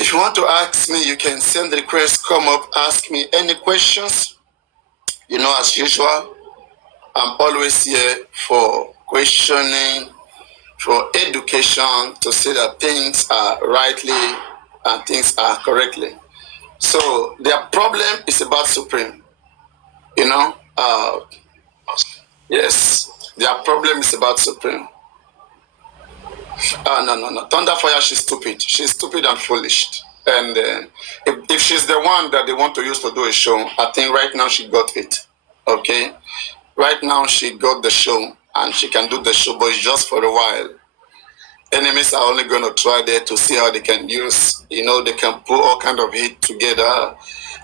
If you want to ask me, you can send the request, come up, ask me any questions. You know, as usual, I'm always here for questioning, for education, to say that things are rightly and things are correctly. So their problem is about Supreme, you know. Yes, their problem is about Supreme. No. Thunderfire, she's stupid. She's stupid and foolish. And if she's the one that they want to use to do a show, I think right now she got it. Okay? Right now she got the show and she can do the show, but it's just for a while. Enemies are only going to try there to see how they can use, you know, they can put all kind of hit together.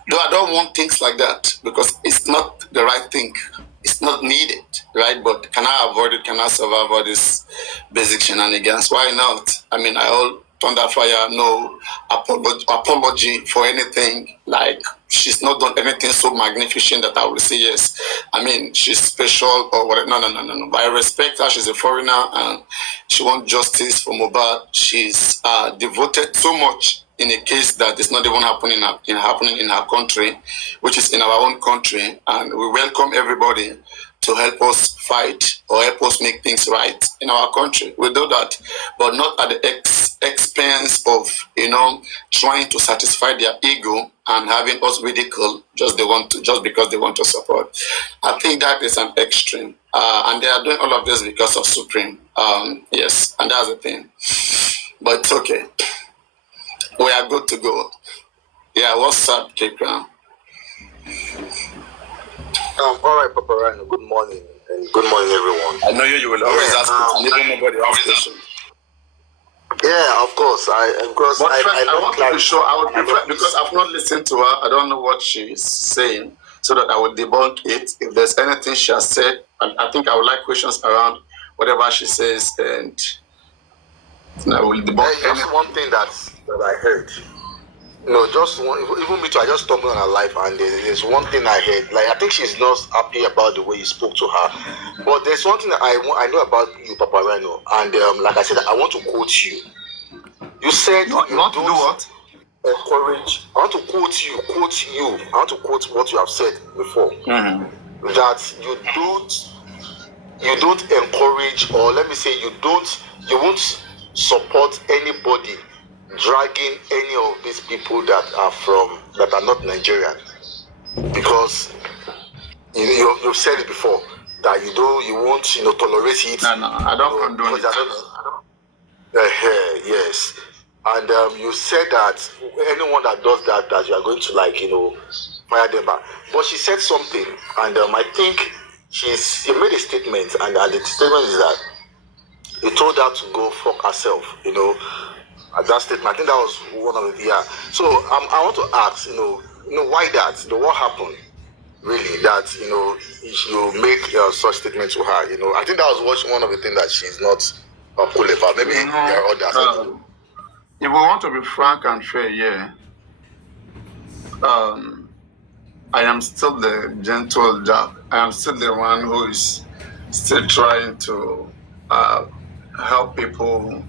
Though I don't want things like that because it's not the right thing. It's not needed, right? But can I avoid it? Can I survive all this basic shenanigans? Why not? I mean, I hold Thunderfire no apology for anything. Like, she's not done anything so magnificent that I will say yes. I mean, she's special or whatever. No. But I respect her. She's a foreigner and she wants justice for Mohbad. She's devoted so much in a case that is not even happening in her country, which is in our own country, and we welcome everybody to help us fight or help us make things right in our country. We do that, but not at the expense of, you know, trying to satisfy their ego and having us ridicule just because they want to support. I think that is an extreme, and they are doing all of this because of Supreme. Yes, and that's the thing. But it's okay. We are good to go. Yeah, what's up, K-Crown? All right, Papariano, good morning, and good morning, everyone. I know you will always ask me, even nobody asks questions. Yeah, of course. But I want to be sure. I would prefer, because I've not listened to her. I don't know what she's saying, so that I will debunk it. If there's anything she has said, I think I would like questions around whatever she says, and I will debunk. Just one thing that I heard. No, just one. Even me too. I just stumbled on her life, and there's one thing I heard. Like, I think she's not happy about the way you spoke to her. But there's one thing that I know about you, Papariano, and like I said, I want to quote you. You said you want to do what? Encourage. I want to quote you. I want to quote what you have said before. Mm-hmm. That you don't encourage, or let me say, you won't support anybody dragging any of these people that are not Nigerian, because you've said it before that you won't tolerate it. No, I don't condone it. Yes, and you said that anyone that does that you are going to fire them back. But she said something, and I think she made a statement, and the statement is that he told her to go fuck herself. At that statement, I think that was one of the So I want to ask, why that? What happened? Really, that you make such statement to her. I think that was one of the things that she's not cool about. Maybe there are others. If we want to be frank and fair, yeah. I am still the gentle Jack. I am still the one who is still trying to help people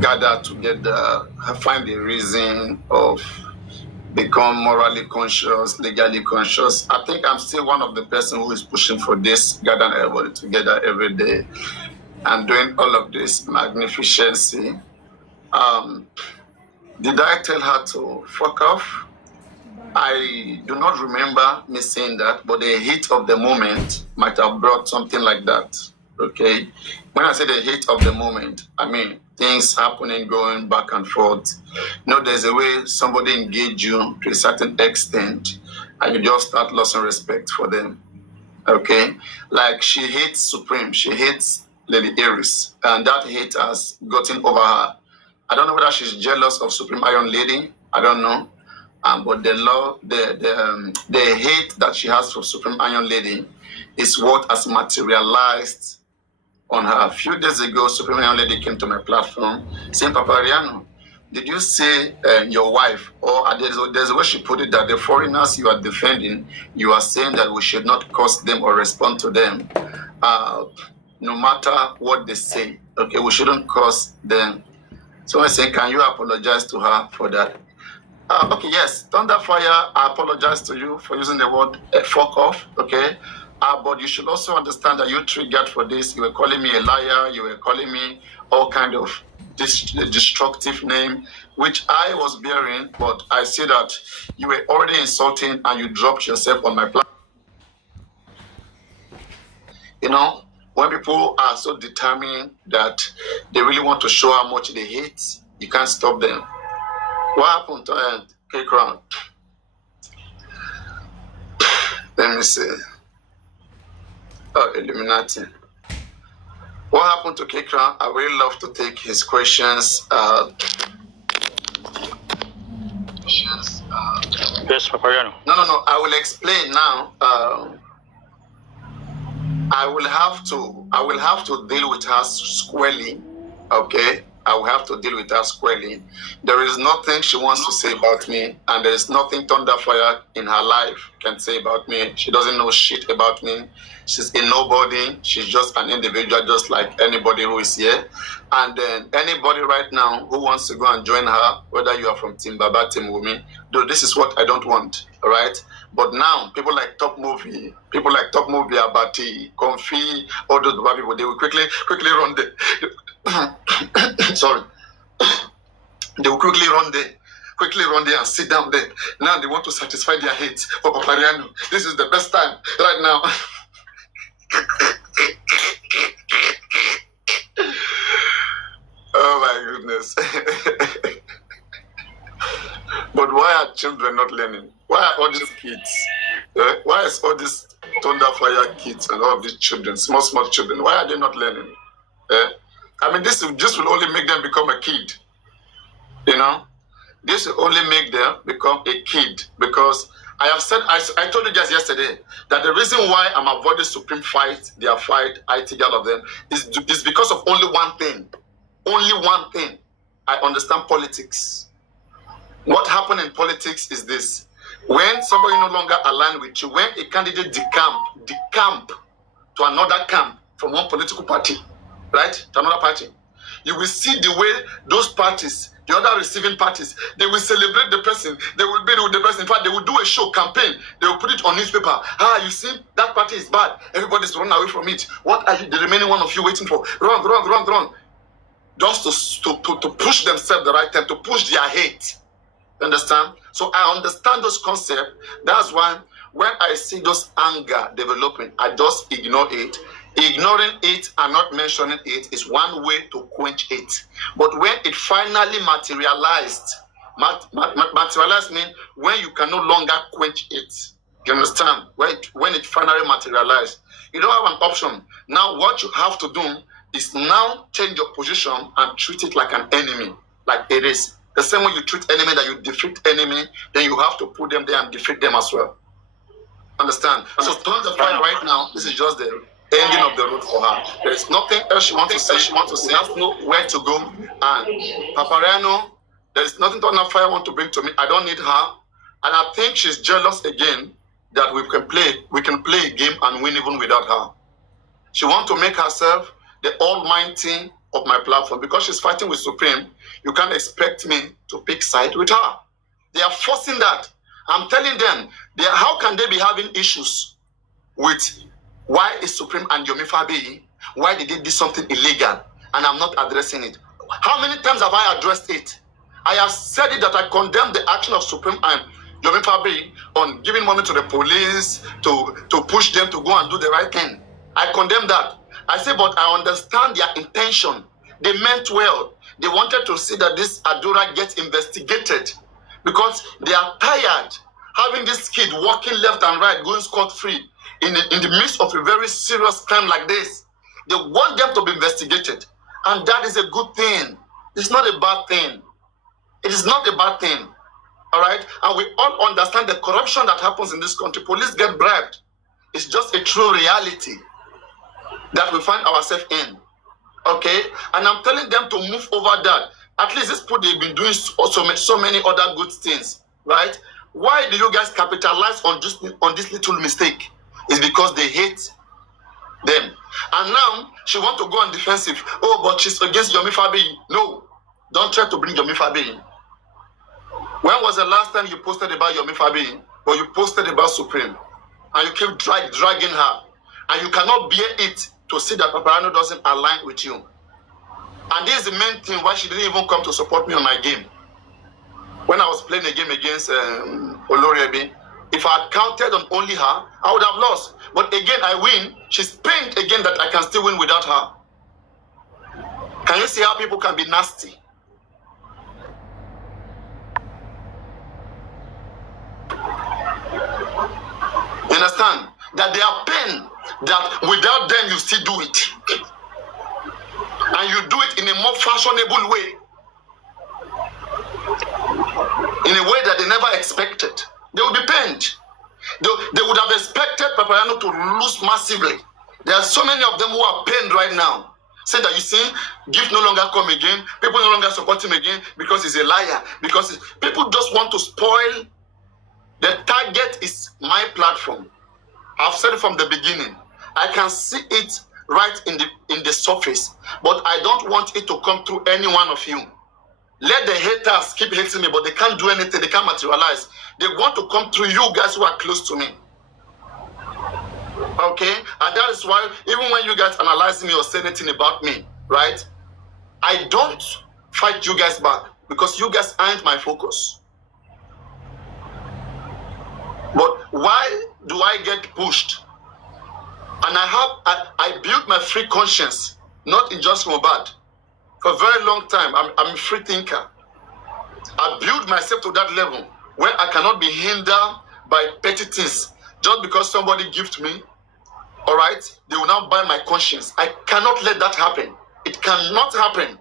gather together, find a reason of become morally conscious, legally conscious. I think I'm still one of the person who is pushing for this, gathering everybody together every day and doing all of this magnificency. Did I tell her to fuck off? I do not remember me saying that, but the heat of the moment might have brought something like that. Okay? When I say the heat of the moment, I mean things happening, going back and forth. There's a way somebody engage you to a certain extent, and you just start losing respect for them. Okay? Like, she hates Supreme, she hates Lady Iris, and that hate has gotten over her. I don't know whether she's jealous of Supreme Iron Lady. I don't know. But the hate that she has for Supreme Iron Lady is what has materialized on her. A few days ago, Supreme Iron Lady came to my platform saying, Papariano, did you say your wife, or there's a way she put it, that the foreigners you are defending, you are saying that we should not curse them or respond to them, no matter what they say. Okay, we shouldn't curse them. So I say, can you apologize to her for that? Okay, yes, Thunderfire, I apologize to you for using the word fuck off, okay? But you should also understand that you triggered for this. You were calling me a liar. You were calling me all kind of destructive name, which I was bearing, but I see that you were already insulting and you dropped yourself on my platform. You know, when people are so determined that they really want to show how much they hate, you can't stop them. What happened to K-Crown? Let me see. Oh, Illuminati. What happened to K-Crown? I really love to take his questions. Yes, Papariano. No. I will explain now. I will have to deal with her squarely. Okay, I will have to deal with her squarely. There is nothing she wants to say about me, and there is nothing Thunderfire in her life can say about me. She doesn't know shit about me. She's a nobody. She's just an individual, just like anybody who is here. And then anybody right now who wants to go and join her, whether you are from Team Baba, Team Wumi, though this is what I don't want, all right? But now, people like Top Movie, Abati, Comfy, all those Baba people, they will quickly run the... Sorry. They will quickly run there and sit down there. Now they want to satisfy their hate for Papariano. This is the best time right now. Oh my goodness. But why are children not learning? Why are all these kids? Why is all these Thunderfire kids and all of these children, small children, why are they not learning? I mean, this will only make them become a kid. You know? This will only make them become a kid, because I have said, I told you guys yesterday that the reason why I'm avoiding Supreme fight, their fight, I take all of them, is because of only one thing. Only one thing. I understand politics. What happened in politics is this. When somebody no longer aligns with you, when a candidate decamp to another camp from one political party, right, to another party, you will see the way those parties, the other receiving parties, they will celebrate the person. They will be with the person. In fact, they will do a show campaign. They will put it on newspaper. You see, that party is bad. Everybody's running away from it. What are you, the remaining one of you, waiting for? Run. Just to push themselves the right time, to push their hate. You understand? So I understand those concepts. That's why when I see those anger developing, I just ignore it. Ignoring it and not mentioning it is one way to quench it. But when it finally materialized means when you can no longer quench it. You understand? When it finally materialized, you don't have an option. Now what you have to do is now change your position and treat it like an enemy, like it is. The same way you treat enemy, that you defeat enemy, then you have to put them there and defeat them as well. Understand? So Thunderfire right now, this is just the ending of the road for her. There is nothing else she wants to say. She has to know where to go. And Papariano, there is nothing Thunderfire want to bring to me. I don't need her. And I think she's jealous again that we can play a game and win even without her. She wants to make herself the almighty of my platform. Because she's fighting with Supreme, you can't expect me to pick side with her. They are forcing that. I'm telling them, how can they be having issues with why is Supreme and Yomi Fabi, why did they do something illegal and I'm not addressing it? How many times have I addressed it? I have said it that I condemn the action of Supreme and Yomi Fabi on giving money to the police to push them to go and do the right thing. I condemn that. I say, but I understand their intention. They meant well. They wanted to see that this Adura gets investigated because they are tired having this kid walking left and right, going scot-free in the midst of a very serious crime like this. They want them to be investigated. And that is a good thing. It's not a bad thing. It is not a bad thing. All right? And we all understand the corruption that happens in this country. Police get bribed. It's just a true reality that we find ourselves in. Okay? And I'm telling them to move over that. At least this people, they've been doing so many other good things. Right? Why do you guys capitalize on this little mistake? It's because they hate them. And now she wants to go on defensive. Oh, but she's against Yomi Fabi. No. Don't try to bring your Mifabi in. When was the last time you posted about your Mifabi in? Or you posted about Supreme? And you keep dragging her. And you cannot bear it to see that Papariano doesn't align with you. And this is the main thing why she didn't even come to support me on my game. When I was playing a game against Oloriebi, if I had counted on only her, I would have lost. But again, I win. She's pained again that I can still win without her. Can you see how people can be nasty? You understand? That they are pained that without them you still do it. And you do it in a more fashionable way. In a way that they never expected. They will be pained. They would have expected Papariano to lose massively. There are so many of them who are pained right now. Say that, you see, gift no longer come again. People no longer support him again because he's a liar. Because people just want to spoil. The target is my platform. I've said it from the beginning. I can see it right in the surface. But I don't want it to come through any one of you. Let the haters keep hating me, but they can't do anything. They can't materialize. They want to come through you guys who are close to me. Okay? And that is why, even when you guys analyze me or say anything about me, right? I don't fight you guys back because you guys aren't my focus. But why do I get pushed? And I built my free conscience, not in just Mobad. For a very long time, I'm a free thinker. I built myself to that level where I cannot be hindered by petty things. Just because somebody gifted me, all right, they will now buy my conscience. I cannot let that happen. It cannot happen.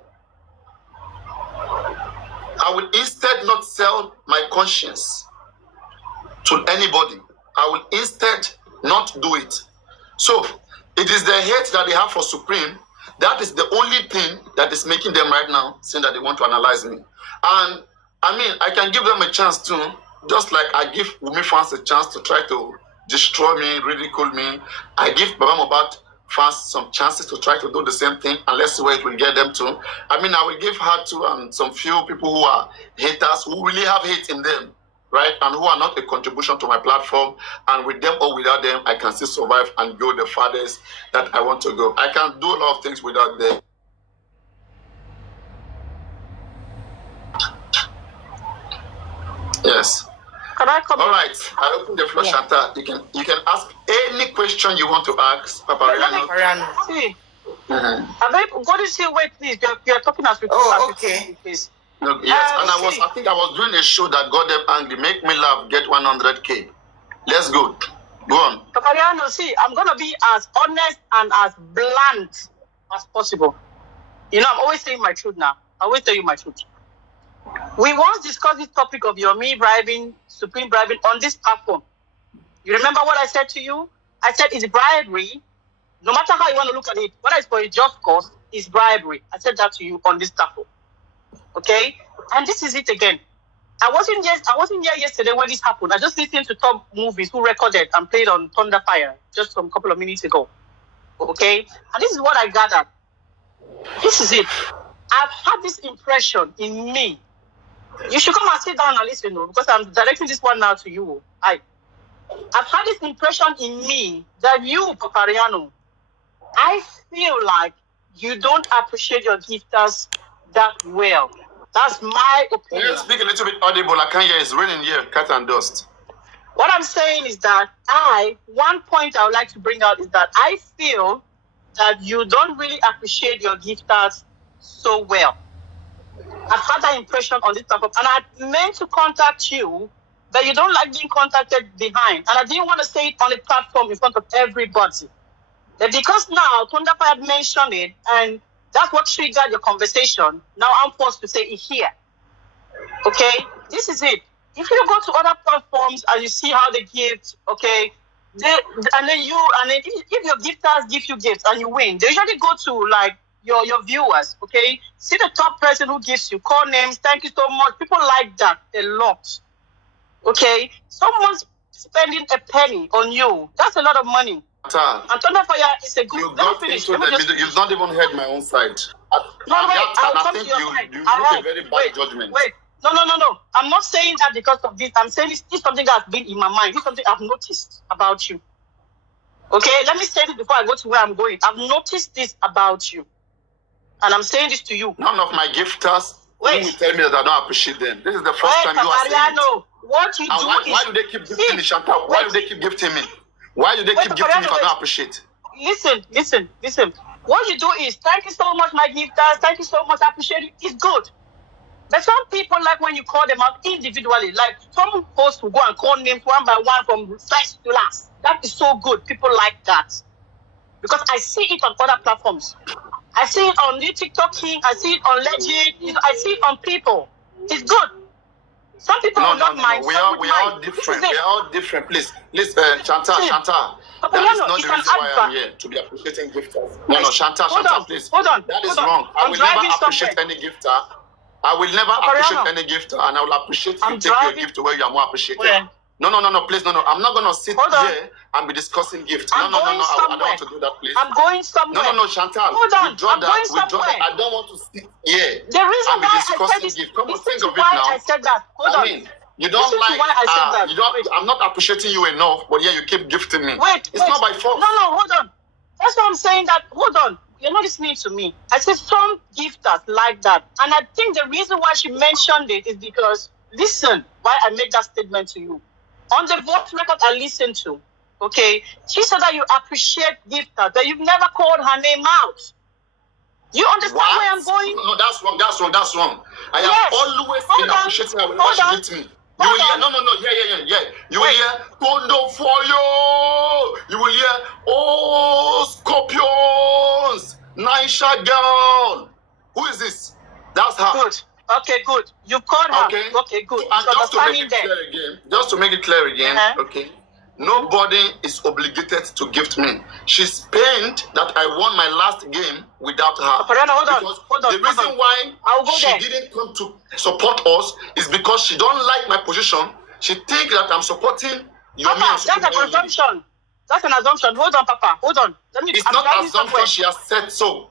I will instead not sell my conscience to anybody. I will instead not do it. So, it is the hate that they have for Supreme. That is the only thing that is making them right now saying that they want to analyze me. And I mean, I can give them a chance too, just like I give Wumi fans a chance to try to destroy me, ridicule me. I give Baba Mohbad fans some chances to try to do the same thing, and let's see where it will get them to. I mean, I will give her to and some few people who are haters, who really have hate in them, right? And who are not a contribution to my platform. And with them or without them, I can still survive and go the farthest that I want to go. I can do a lot of things without them. Yes. Can I come? All right. I open the floor, yeah. Shanta. You can ask any question you want to ask, Papariano. See. What is your wait, please? You're talking as we okay. Please. No, yes, and I think I was doing a show that got them angry. Make me laugh, get 100K. Let's go. Go on. Papariano, see, I'm gonna be as honest and as blunt as possible. You know, I'm always saying my truth now. I always tell you my truth. We once discussed this topic of your me bribing, Supreme bribing on this platform. You remember what I said to you? I said it's bribery. No matter how you want to look at it, whether it's for a just cause, it's bribery. I said that to you on this platform. Okay? And this is it again. I wasn't here yesterday when this happened. I just listened to Top Movies who recorded and played on Thunderfire just a couple of minutes ago. Okay? And this is what I gathered. This is it. I've had this impression in me. You should come and sit down and listen, because I'm directing this one now to you. I've had this impression in me that you, Papariano, I feel like you don't appreciate your gifters that well. That's my opinion. Can you speak a little bit audible? I can't hear. It's raining here, cat and dust. What I'm saying is that one point I would like to bring out is that I feel that you don't really appreciate your gifters so well. I've had that impression on this platform, and I meant to contact you, but you don't like being contacted behind. And I didn't want to say it on the platform in front of everybody. But because now Thunderfire mentioned it, and that's what triggered your conversation, now I'm forced to say it here. Okay? This is it. If you go to other platforms and you see how they give, okay, if your gifters give you gifts and you win, they usually go to like your viewers, okay? See the top person who gives you, call names, thank you so much. People like that a lot. Okay? Someone's spending a penny on you. That's a lot of money. And Thunderfire is a good... You got into the middle. You've not even heard my own side. I'll come to your side. You make a very bad judgment. Wait. No. I'm not saying that because of this. I'm saying this is something that's been in my mind. This is something I've noticed about you. Okay, let me say this before I go to where I'm going. I've noticed this about you. And I'm saying this to you. None of my gifters will tell me that I don't appreciate them. This is the first time you are saying it. What you do why do they keep gifting me, Chantal? Why do they keep gifting me? Why do they keep gifting me if I don't appreciate? Listen. What you do is, thank you so much, my gifters. Thank you so much. I appreciate it. It's good. But some people like when you call them out individually. Like some posts will go and call names one by one from first to last. That is so good. People like that. Because I see it on other platforms. I see it on the TikTok King. I see it on Legend. I see it on people. It's good. Some people will not mind. We are different. We are all different. Please, Chantal. That is not the reason why I'm here, to be appreciating gifters. No, Chantal, please. Hold on. That is wrong. I will never appreciate any gifter. I will never appreciate any gifter, and I will appreciate you take your gift to where you are more appreciated. No, please, no. I'm not gonna sit here and be discussing gifts. No. I don't want to do that, please. I'm going somewhere. No, Chantal. Hold on. Withdraw that. I don't want to sit here the reason and be discussing gifts. Come on, think of it now. I said that. Hold on. You don't like. You don't. I'm not appreciating you enough, but yeah, you keep gifting me. It's not by force. No, hold on. That's what I'm saying. That hold on. You're not listening to me. I said some gifters like that, and I think the reason why she mentioned it is because listen, why I made that statement to you. On the vote record I listened to, okay, she said that you appreciate gifters, that you've never called her name out. You understand where I'm going? No, that's wrong. I have always been appreciating her when she gives me. You will hear, yeah. You will hear, Thunderfire. You will hear, oh, Scorpions, Naisha girl. Who is this? That's her. Good. Okay, good. You called her. Okay, good. And just to make it clear again, okay, nobody is obligated to gift me. She's pained that I won my last game without her. Papariano, hold on. The reason why she didn't come to support us is because she don't like my position. She thinks that I'm supporting Yomi. That's an assumption. That's an assumption. Hold on, Papa. Hold on. It's not an assumption. She has said so.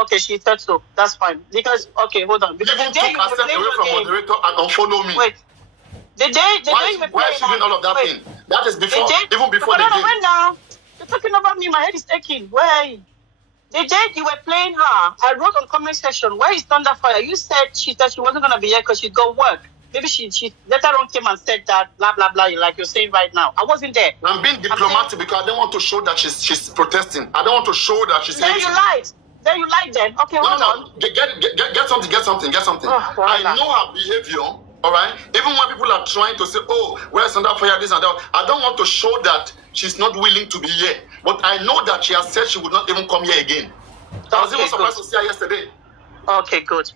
Okay, she said so. That's fine. Because, hold on. Because even took herself away from moderator and unfollow me. Wait. The day you were playing... Why is she doing all of that thing? That is before, even before the game. Wait now. You're talking about me. My head is aching. Where are you? The day you were playing her, I wrote on comment section, where is Thunderfire? You said she wasn't going to be here because she's got work. Maybe she later on came and said that, blah, blah, blah, like you're saying right now. I wasn't there. I'm being diplomatic because I don't want to show that she's protesting. I don't want to show that she's... Then you lied. Then. Okay, hold on. Get something. I know her behavior, all right? Even when people are trying to say, oh, where's Thunderfire, this and that, I don't want to show that she's not willing to be here. But I know that she has said she would not even come here again. I was even surprised to see her yesterday. Okay, good.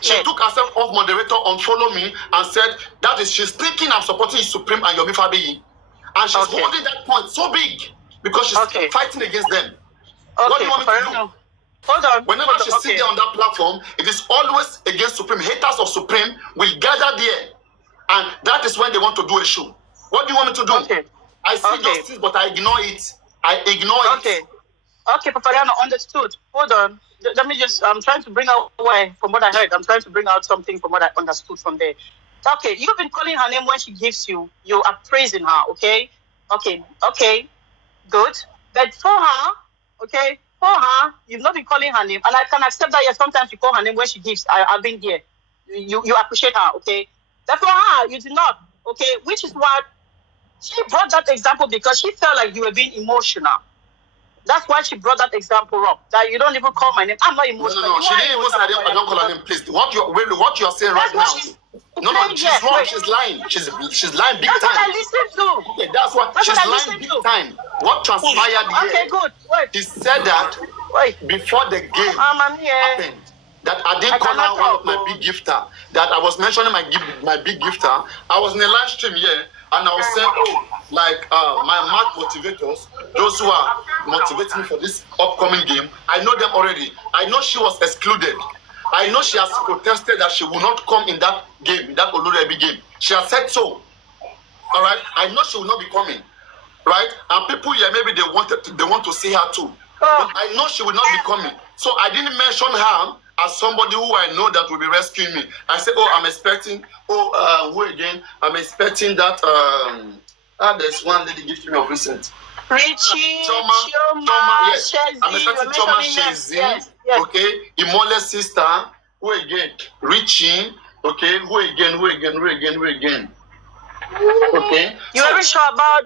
She took herself off moderator, unfollow me, and said she's thinking I'm supporting Supreme and Yomi Fabiyi. And she's holding that point so big because she's fighting against them. What do you want me to do? Hold on. Whenever she sits there on that platform, it is always against Supreme. Haters of Supreme will gather there. And that is when they want to do a show. What do you want me to do? I see justice, but I ignore it. Okay, Papariano, understood. Hold on. Let me I'm trying to bring out from what I heard. I'm trying to bring out something from what I understood from there. Okay, you've been calling her name when she gives you. You are praising her, okay? Okay, good. But for her, you've not been calling her name. And I can accept that, yes, sometimes you call her name when she gives. I've been there. You appreciate her, okay? But for her, you did not, okay? Which is what she brought that example because she felt like you were being emotional. That's why she brought that example up. That you don't even call my name. I'm not emotional. No. She didn't even say I don't call her name, please. What you're saying right now. She's wrong. She's lying. She's lying big time. That's what I listened to. Okay, that's she's lying big time. What transpired here? Okay, good. Wait. She said that before the game happened, that I didn't call her one of my big gifter. That I was mentioning my big gifter. I was in a live stream here, and I was saying, my math motivators, those who are motivating me for this upcoming game, I know them already. I know she was excluded. I know she has protested that she will not come in that game, that Olurebi game. She has said so. All right? I know she will not be coming. Right? And people here, maybe they want to see her too. but I know she will not be coming. So I didn't mention her as somebody who I know that will be rescuing me. I said, oh, I'm expecting, who again? I'm expecting that, there's one lady gifted me of recent. Richie, Choma, yes. I'm expecting Choma Shezi, yes. okay? Imole's sister, who again? Richie, okay? Who again? Okay. You weren't sure about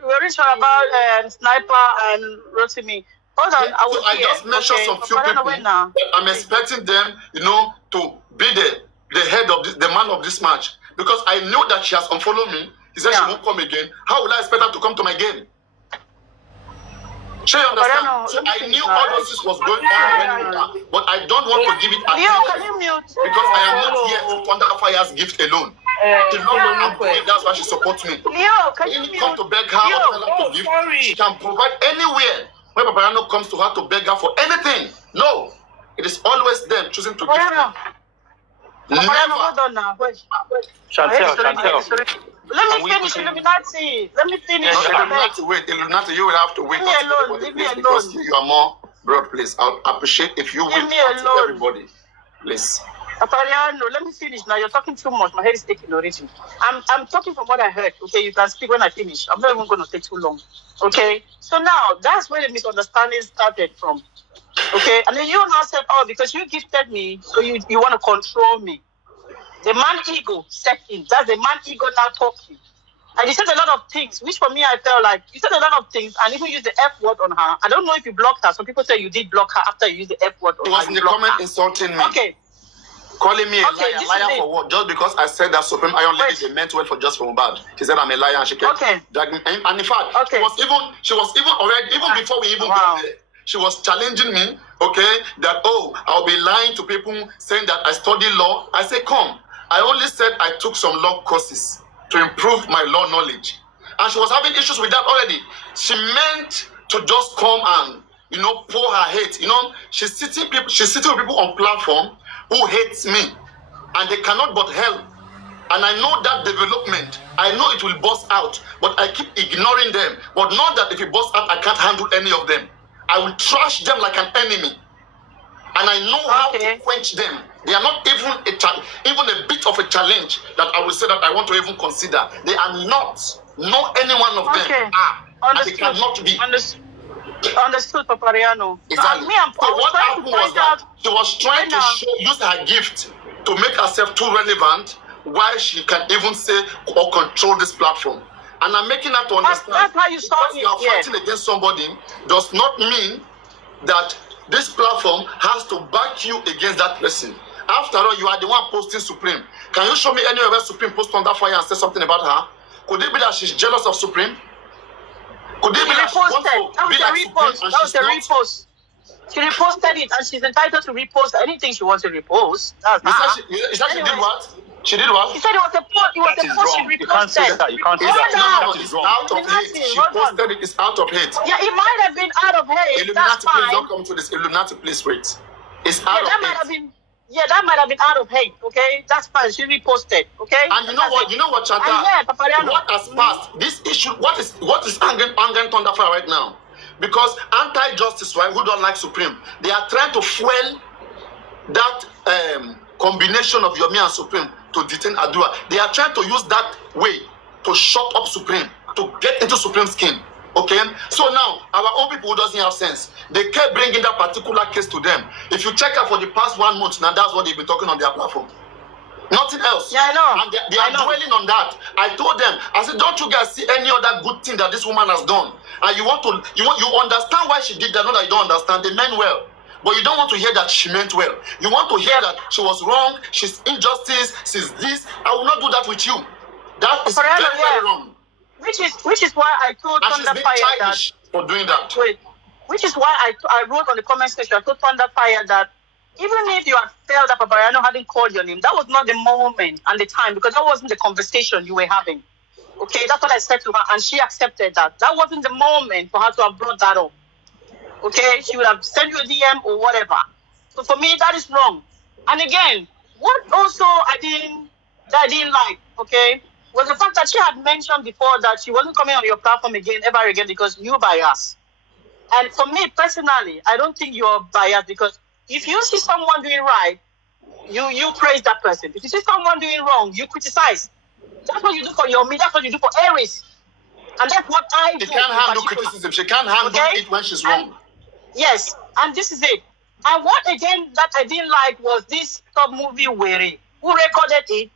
Sniper and Rotimi. Hold on, I was I just mentioned some few people that I'm expecting them, to be the head of the man of this match. Because I know that she has unfollowed me. He said she won't come again. How will I expect her to come to my game? She understand? So I knew all of this was going on, but I don't want to give it attention because I am not here to Thunderfire's gift alone. That's why she supports me. When you come to beg her or tell her to give, she can provide anywhere when Papariano comes to her to beg her for anything. No, it is always them choosing to give. Never. Chantel. Let me finish Illuminati. Let me finish. Illuminati, you will have to wait. Leave me alone. Because you are more broad, please. I'll appreciate if you wait until everybody. Please. Papariano, let me finish now. You're talking too much. My head is taking origin. I'm talking from what I heard. Okay, you can speak when I finish. I'm not even going to take too long. Okay? So now, that's where the misunderstanding started from. Okay? And then you now said, oh, because you gifted me, so you want to control me. The man ego set in. That's the man ego now talking. And you said a lot of things, which for me I felt like you said a lot of things and even used the F word on her. I don't know if you blocked her. Some people say you did block her after you used the F word on her. It was in the comment insulting me. Okay. Calling me a liar for what? Just because I said that Supreme Iron Lady they meant well for just for bad. She said I'm a liar and she kept dragging me. And in fact, she was even already before we even got there. She was challenging me, that I'll be lying to people saying that I study law. I said, come. I only said I took some law courses to improve my law knowledge. And she was having issues with that already. She meant to just come and, pour her hate. She's sitting with people on platform who hates me. And they cannot but help. And I know that development. I know it will burst out. But I keep ignoring them. But not that if it bursts out, I can't handle any of them. I will trash them like an enemy. And I know how to quench them. They are not even a bit of a challenge that I will say that I want to even consider. They are not. No, any one of them are. And they cannot be. Understood, Papariano. Exactly. So what happened was that she was trying to use her gift to make herself too relevant while she can even say or control this platform. And I'm making her to understand. That's how you saw it. You are fighting against somebody does not mean that this platform has to back you against that person. After all, you are the one posting Supreme. Can you show me anywhere where Supreme posted Thunderfire and said something about her? Could it be that she's jealous of Supreme? Could it be that she wants to be like Supreme and she's not? Repost. She reposted it and she's entitled to repost anything she wants to repost. She did what? She did what? She said it was a post. It was a post she reposted. You can't say that. You can't say that. No, it's out of hate. She posted it. It's out of hate. Yeah, it might have been out of hate. Illuminati, please don't come to this. Illuminati, please wait. It's out of hate. That might have been out of hate, okay? That's fine. She reposted, okay? And you know what, Chanta? What has passed? This issue, what is angering Thunderfire right now? Because anti-justice, right, who don't like Supreme, they are trying to fuel that combination of Yomi and Supreme to detain Adua. They are trying to use that way to shut up Supreme, to get into Supreme's skin. Okay, so now our own people who doesn't have sense, they kept bringing that particular case to them. If you check out for the past 1 month now, that's what they've been talking on their platform. Nothing else. Yeah, I know. And they are dwelling on that. I told them, I said, don't you guys see any other good thing that this woman has done? And you understand why she did that? Not that you don't understand. They meant well. But you don't want to hear that she meant well. You want to hear that she was wrong, she's injustice, she's this. I will not do that with you. That is very, very wrong. Which is why I told Thunderfire that for doing that. Wait, which is why I wrote on the comment section. I told Thunderfire that even if you had felt that Papariano hadn't called your name, that was not the moment and the time, because that wasn't the conversation you were having. Okay, that's what I said to her, and she accepted that. That wasn't the moment for her to have brought that up. Okay, she would have sent you a DM or whatever. So for me, that is wrong. And again, what also I didn't like, okay, was the fact that she had mentioned before that she wasn't coming on your platform ever again because you bias. And for me personally, I don't think you're biased, because if you see someone doing right, you praise that person. If you see someone doing wrong, you criticize. That's what you do for Yomi. That's what you do for Aries. And that's what I do. She can't handle criticism. She can't handle it when she's wrong. Yes, and this is it. And what again that I didn't like was this top movie Weary, who recorded it,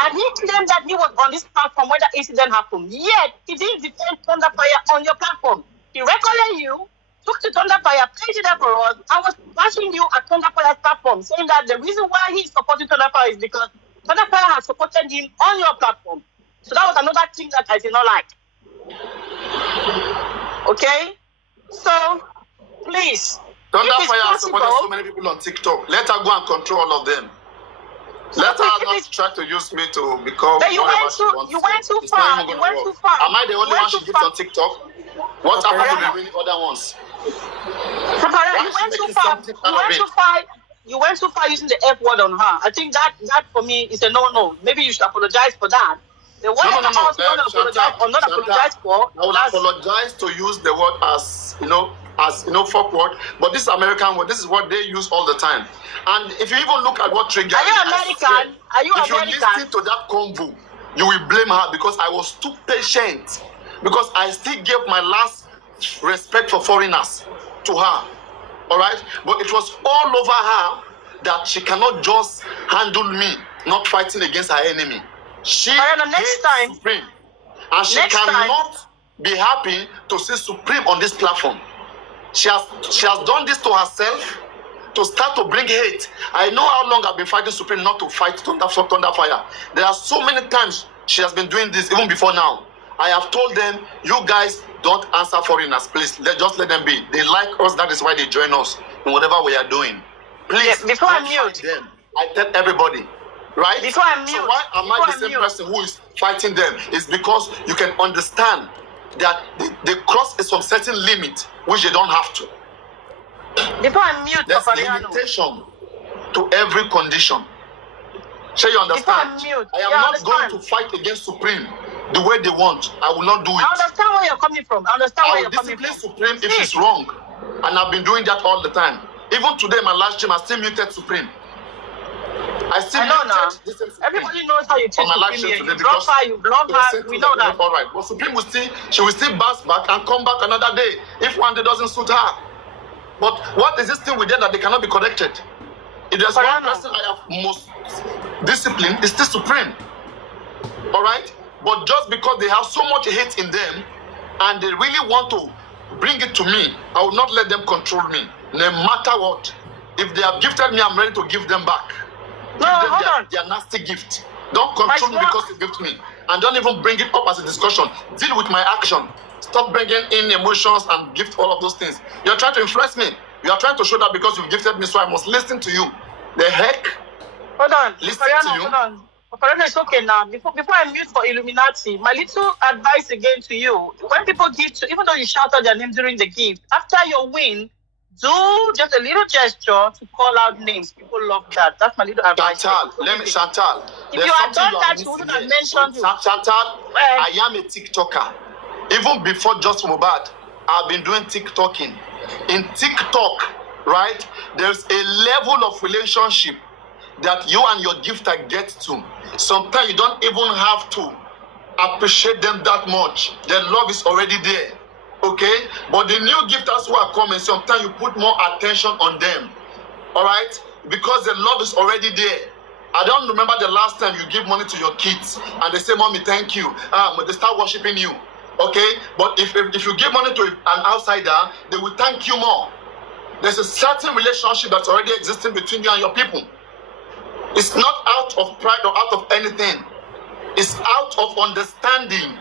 and he claimed that he was on this platform when the incident happened. Yet he didn't defend Thunderfire on your platform. He recorded you, took the Thunderfire, played it up for us, and was bashing you at Thunderfire's platform, saying that the reason why he's supporting Thunderfire is because Thunderfire has supported him on your platform. So that was another thing that I did not like. Okay? So, please. Thunderfire has supported so many people on TikTok. Let her go and control all of them. Let her not try to use me to become whatever she wants. You went too far. You went too far. Am I the only one she gives on TikTok? What happened to the many other ones? You went too far. You went too far using the F word on her. I think that for me is a no-no. Maybe you should apologize for that. The word No. not apologize for. I would apologize to use the word as fuck word, but this American word, this is what they use all the time. And if you even look at what triggered, are you American? If you listen to that convo, you will blame her, because I was too patient, because I still gave my last respect for foreigners to her. All right, but it was all over her that she cannot just handle me not fighting against her enemy. She hates Supreme, and she cannot be happy to see Supreme on this platform. She has done this to herself to start to bring hate. I know how long I've been fighting Supreme not to fight Thunderfire. There are so many times she has been doing this, even before now. I have told them, you guys don't answer foreigners, please. Just let them be. They like us, that is why they join us in whatever we are doing. Please, before I mute them. I tell everybody, right? Before I mute. So why am I the same person who is fighting them? It's because you can understand that they cross some certain limit which they don't have to. Before I mute, there's Papariano. limitation to every condition. Sure, you understand? I am not going to fight against Supreme the way they want. I will not do it. I understand where you're coming from. I will discipline Supreme if it's wrong. And I've been doing that all the time. Even today, my last stream, I still muted Supreme. Everybody knows how you treat Supreme. You drop her, you block her. We know that. All right. But Supreme she will still bounce back and come back another day if one day doesn't suit her. But what is this thing with them that they cannot be corrected? If there's one person I have most discipline, it's still Supreme. All right? But just because they have so much hate in them and they really want to bring it to me, I will not let them control me. No matter what. If they have gifted me, I'm ready to give them back. No, hold on. Their nasty gift. Don't control me because you gift me. And don't even bring it up as a discussion. Deal with my action. Stop bringing in emotions and gift all of those things. You're trying to influence me. You are trying to show that because you've gifted me, so I must listen to you. The heck? Hold on. Listen to you. Hold on. Papariano, it's okay now. Before I mute for Illuminati, my little advice again to you: when people give to, even though you shout out their name during the gift, after your win, do just a little gesture to call out names. People love that. That's my little advice. Chantal. If you had done that, you wouldn't have mentioned you. Chantal, I am a TikToker. Even before Just Mobad, I've been doing TikToking. In TikTok, right, there's a level of relationship that you and your gifter get to. Sometimes you don't even have to appreciate them that much. Their love is already there. Okay? But the new gifters who are coming, sometimes you put more attention on them. All right? Because the love is already there. I don't remember the last time you give money to your kids and they say, Mommy, thank you. But they start worshiping you. Okay? But if you give money to an outsider, they will thank you more. There's a certain relationship that's already existing between you and your people. It's not out of pride or out of anything. It's out of understanding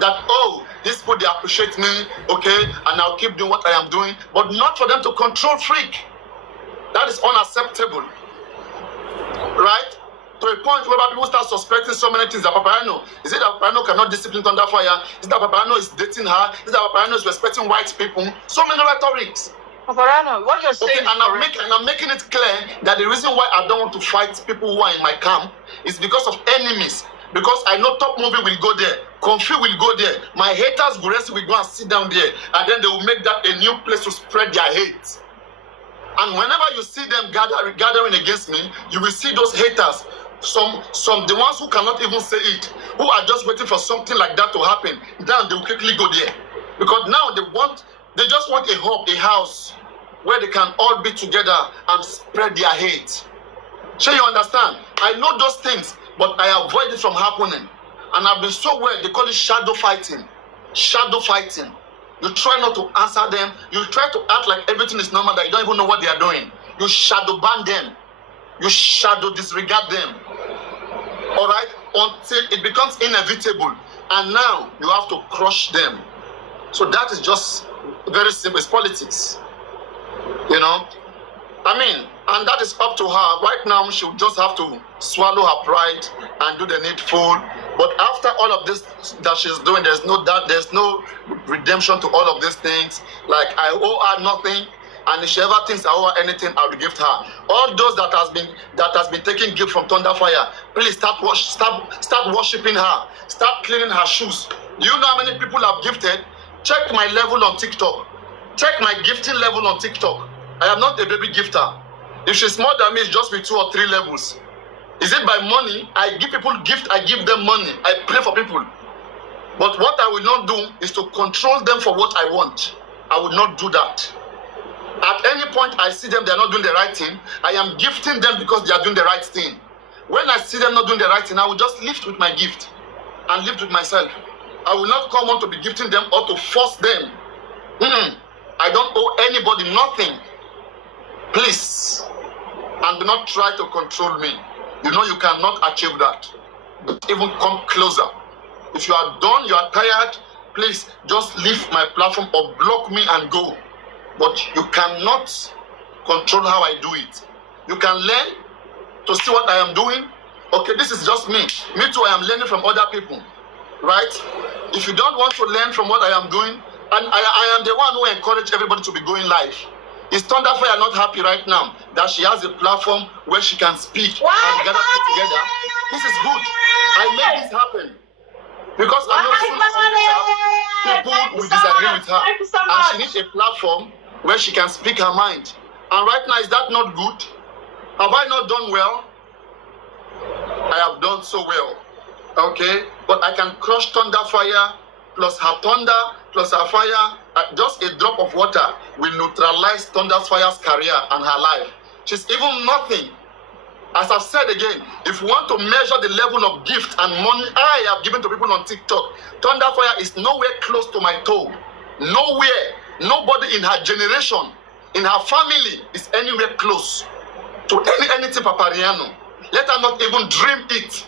that, oh, these people, they appreciate me, okay, and I'll keep doing what I am doing, but not for them to control freak. That is unacceptable. Right? To a point where people start suspecting so many things. That Papariano, is it that Papariano cannot discipline Thunderfire? Is it that Papariano is dating her? Is it that Papariano is respecting white people? So many rhetorics. Papariano, what you're saying I'm making it clear that the reason why I don't want to fight people who are in my camp is because of enemies Because I know Top Movie will go there, Comfy will go there, my haters will go and sit down there, and then they will make that a new place to spread their hate. And whenever you see them gathering against me, you will see those haters, some the ones who cannot even say it, who are just waiting for something like that to happen. Then they will quickly go there, because now they just want a hub, a house where they can all be together and spread their hate. So you understand? I know those things, but I avoid it from happening. And I've been so well, they call it shadow fighting. Shadow fighting. You try not to answer them. You try to act like everything is normal, that you don't even know what they are doing. You shadow ban them. You shadow disregard them. All right? Until it becomes inevitable. And now you have to crush them. So that is just very simple. It's politics. You know? I mean, and that is up to her. Right now, she will just have to swallow her pride and do the needful. But after all of this that she's doing, there's no redemption to all of these things. Like, I owe her nothing, and if she ever thinks I owe her anything, I will gift her. All those that has been taking gift from Thunderfire, please start worshiping her. Start cleaning her shoes. Do you know how many people I've gifted? Check my level on TikTok. Check my gifting level on TikTok. I am not a baby gifter. If she's more than me, it's just with 2 or 3 levels. Is it by money? I give people gift, I give them money. I pray for people. But what I will not do is to control them for what I want. I will not do that. At any point I see them, they are not doing the right thing, I am gifting them because they are doing the right thing. When I see them not doing the right thing, I will just lift with my gift and lift with myself. I will not come on to be gifting them or to force them. I don't owe anybody nothing. Please. And do not try to control me. You know you cannot achieve that. Don't even come closer. If you are done, you are tired, please just leave my platform or block me and go. But you cannot control how I do it. You can learn to see what I am doing. Okay, this is just me. Me too, I am learning from other people. Right? If you don't want to learn from what I am doing, and I am the one who encourage everybody to be going live. Is Thunderfire not happy right now that she has a platform where she can speak and gather people together? This is good. I made this happen. Because I know people will disagree with her. And she needs a platform where she can speak her mind. And right now, is that not good? Have I not done well? I have done so well. Okay? But I can crush Thunderfire plus her thunder plus her fire. Just a drop of water will neutralize Thunderfire's career and her life. She's even nothing. As I've said again, if you want to measure the level of gift and money I have given to people on TikTok, Thunderfire is nowhere close to my toe. Nowhere. Nobody in her generation, in her family, is anywhere close to anything Papariano. Let her not even dream it.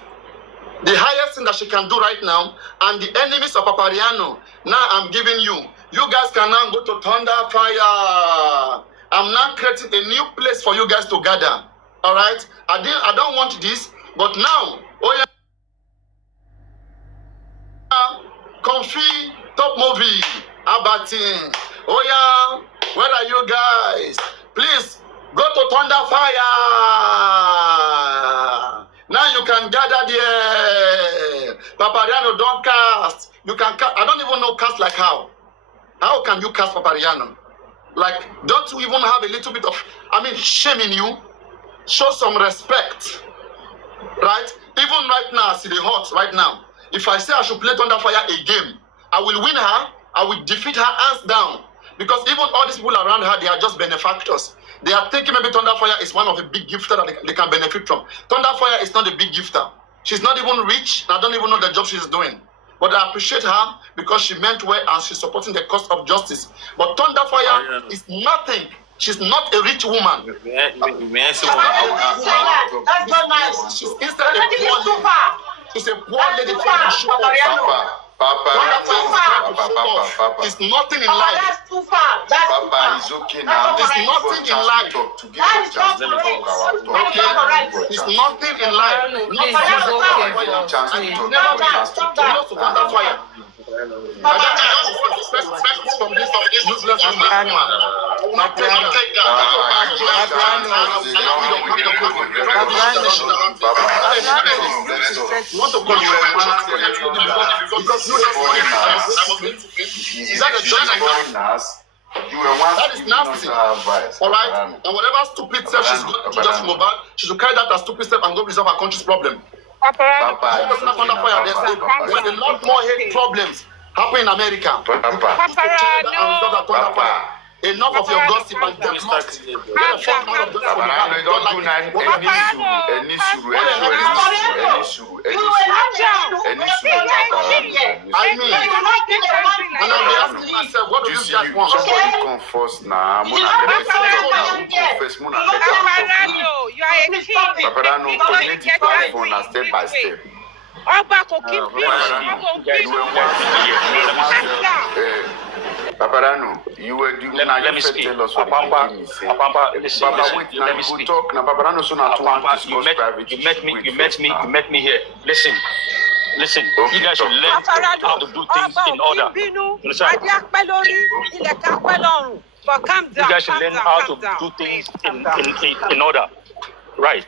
The highest thing that she can do right now, and the enemies of Papariano, now I'm giving you. You guys can now go to Thunderfire. I'm now creating a new place for you guys to gather. All right? I don't want this, but now, oh yeah, Comfy, Top Movie, Abatin. Oh yeah, where are you guys? Please go to Thunderfire. Now you can gather there. Papariano, don't cast. You can cast. I don't even know cast like how. How can you cast Papariano? Like, don't you even have a little bit of, shame in you? Show some respect. Right? Even right now, I see the hot right now. If I say I should play Thunderfire a game, I will win her. I will defeat her hands down. Because even all these people around her, they are just benefactors. They are thinking maybe Thunderfire is one of the big gifters that they can benefit from. Thunderfire is not a big gifter. She's not even rich. I don't even know the job she's doing. But I appreciate her because she meant well and she's supporting the cause of justice. But Thunderfire is nothing. She's not a rich woman. That's not nice. She's instead a poor lady. She's a poor lady trying to show off. It's nothing in life. That's too far. That's too far. It's okay now. It's nothing in life. That is not correct. Okay? It's nothing in life. Chance to talk. Thunderfire. from this useless woman. I will not take that. You want to control because you is that a joke? That is nasty. Alright? And whatever stupid step she's going to just move on, she should carry that as stupid step and go resolve her country's problem. There's a lot more hate problems happen in America. Enough of your gossip and get lost. I mean, and I'll be asking myself, what do you guys want? Somebody come first now. You are a king. Paparano, connect the platform step by step. Paparano, you were doing. Let me speak. Apampa, listen. Let me speak. Talk now, Paparano. So now, you met me here. Listen. Okay, you guys should learn how to do things in order. Understand? You guys should learn how to do things in order. Right.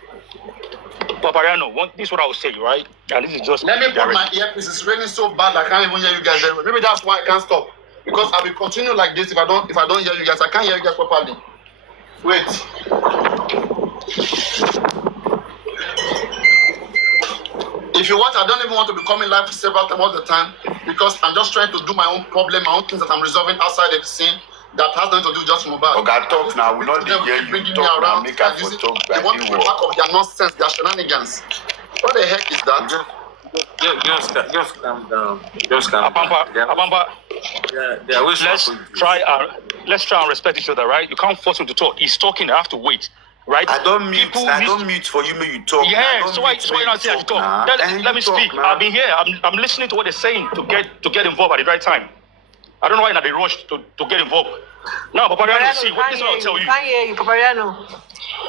Papariano, this is what I will say, right? And this is just. Let me put my earpiece. It's raining so bad I can't even hear you guys. Maybe that's why I can't stop. Because I will continue like this if I don't hear you guys. I can't hear you guys properly. Wait. If you want, I don't even want to be coming live several times all the time because I'm just trying to do my own problem, my own things that I'm resolving outside the scene that has nothing to do with just mobile. Okay, talk now. We not hear you talk now. Make us for talk. They want to be back of their nonsense, their shenanigans. What the heck is that? Just calm down. Just calm down. Apampa. Let's try and respect each other, right? You can't force him to talk. He's talking. I have to wait, right? I don't mute for you. May you talk. Yeah. So why not say I should talk? Let me speak. I've been here. I'm listening to what they're saying to get involved at the right time. I don't know why they rush to get involved. Now, Papariano, see what this I'll tell you. We can't hear you, Papariano.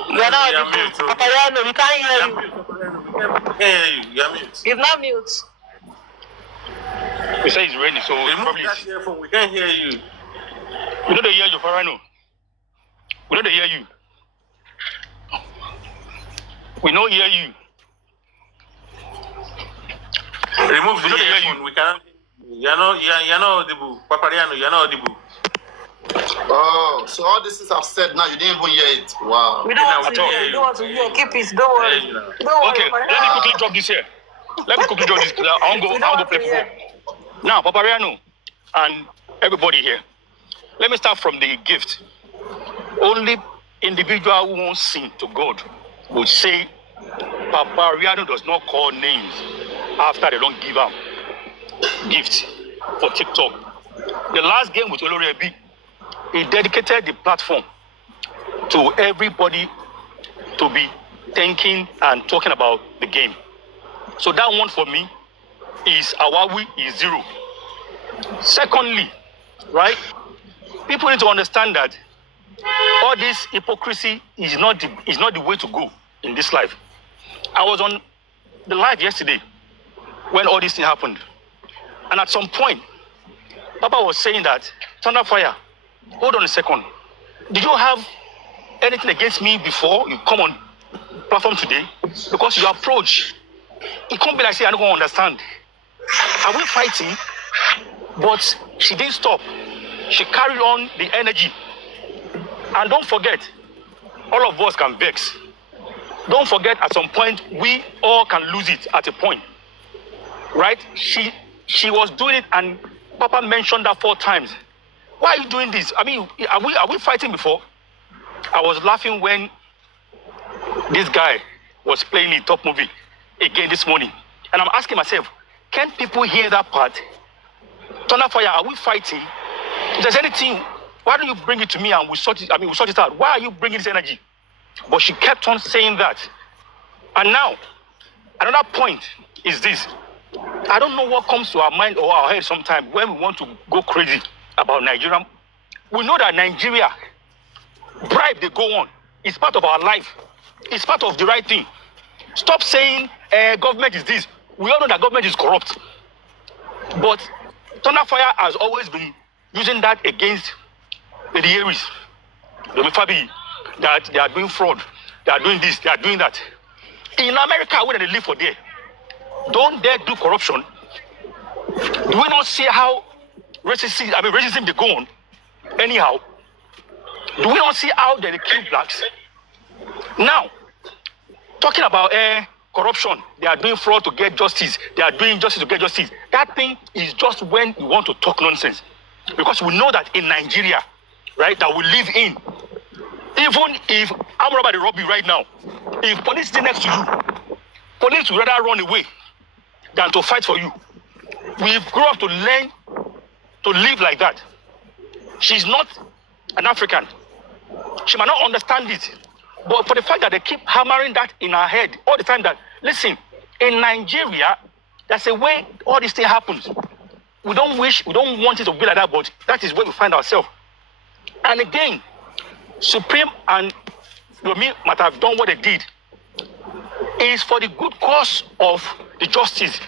You're not audible. Papariano, we can't hear you. We can't hear you. You're mute. He's not mute. He says it's raining, so remove that earphone. We can't hear you. We know they hear you, Papariano. We know they hear you. We know hear you. Remove the earphone. We can't. You're not audible. Papariano, you're not audible. Oh, so all this is I've said now, you didn't even hear it. Wow. We don't want to hear. Don't want to hear. Keep it. Don't worry. Okay, let me quickly drop this here. I won't go play football. Now, Papariano and everybody here, let me start from the gift. Only individual who won't sing to God would say Papariano does not call names after they don't give him gift for TikTok. The last game with Olorebi, he dedicated the platform to everybody to be thinking and talking about the game. So that one for me is Awawi is 0. Secondly, right? People need to understand that all this hypocrisy is not the way to go in this life. I was on the live yesterday when all this thing happened. And at some point, Papa was saying that, Thunderfire, hold on a second. Did you have anything against me before you come on platform today? Because your approach, it can't be like, say, I don't understand. Are we fighting? But she didn't stop. She carried on the energy. And don't forget, all of us can vex. Don't forget, at some point, we all can lose it at a point. Right? She was doing it, and Papa mentioned that 4 times. Why are you doing this? I mean, are we fighting before? I was laughing when this guy was playing the top movie again this morning. And I'm asking myself, can people hear that part? Thunderfire, are we fighting? If there's anything, why don't you bring it to me and we'll sort it out? Why are you bringing this energy? But she kept on saying that. And now, another point is this. I don't know what comes to our mind or our head sometimes when we want to go crazy about Nigeria. We know that Nigeria, bribe they go on. It's part of our life. It's part of the right thing. Stop saying government is this. We all know that government is corrupt. But Thunderfire has always been using that against the Aries, the Fabi, that they are doing fraud, they are doing this, they are doing that. In America, where they live for there, don't they do corruption? Do we not see how racism they go on? Anyhow, do we not see how they kill blacks? Now, talking about corruption, they are doing fraud to get justice. They are doing justice to get justice. That thing is just when you want to talk nonsense. Because we know that in Nigeria, right, that we live in, even if I'm about to rob you right now, if police stay next to you, police would rather run away than to fight for you. We've grown up to learn to live like that. She's not an African. She might not understand it. But for the fact that they keep hammering that in her head all the time that, listen, in Nigeria, that's the way all this thing happens. We don't want it to be like that, but that is where we find ourselves. And again, Supreme and Yomi might have done what they did. Is for the good cause of the justice,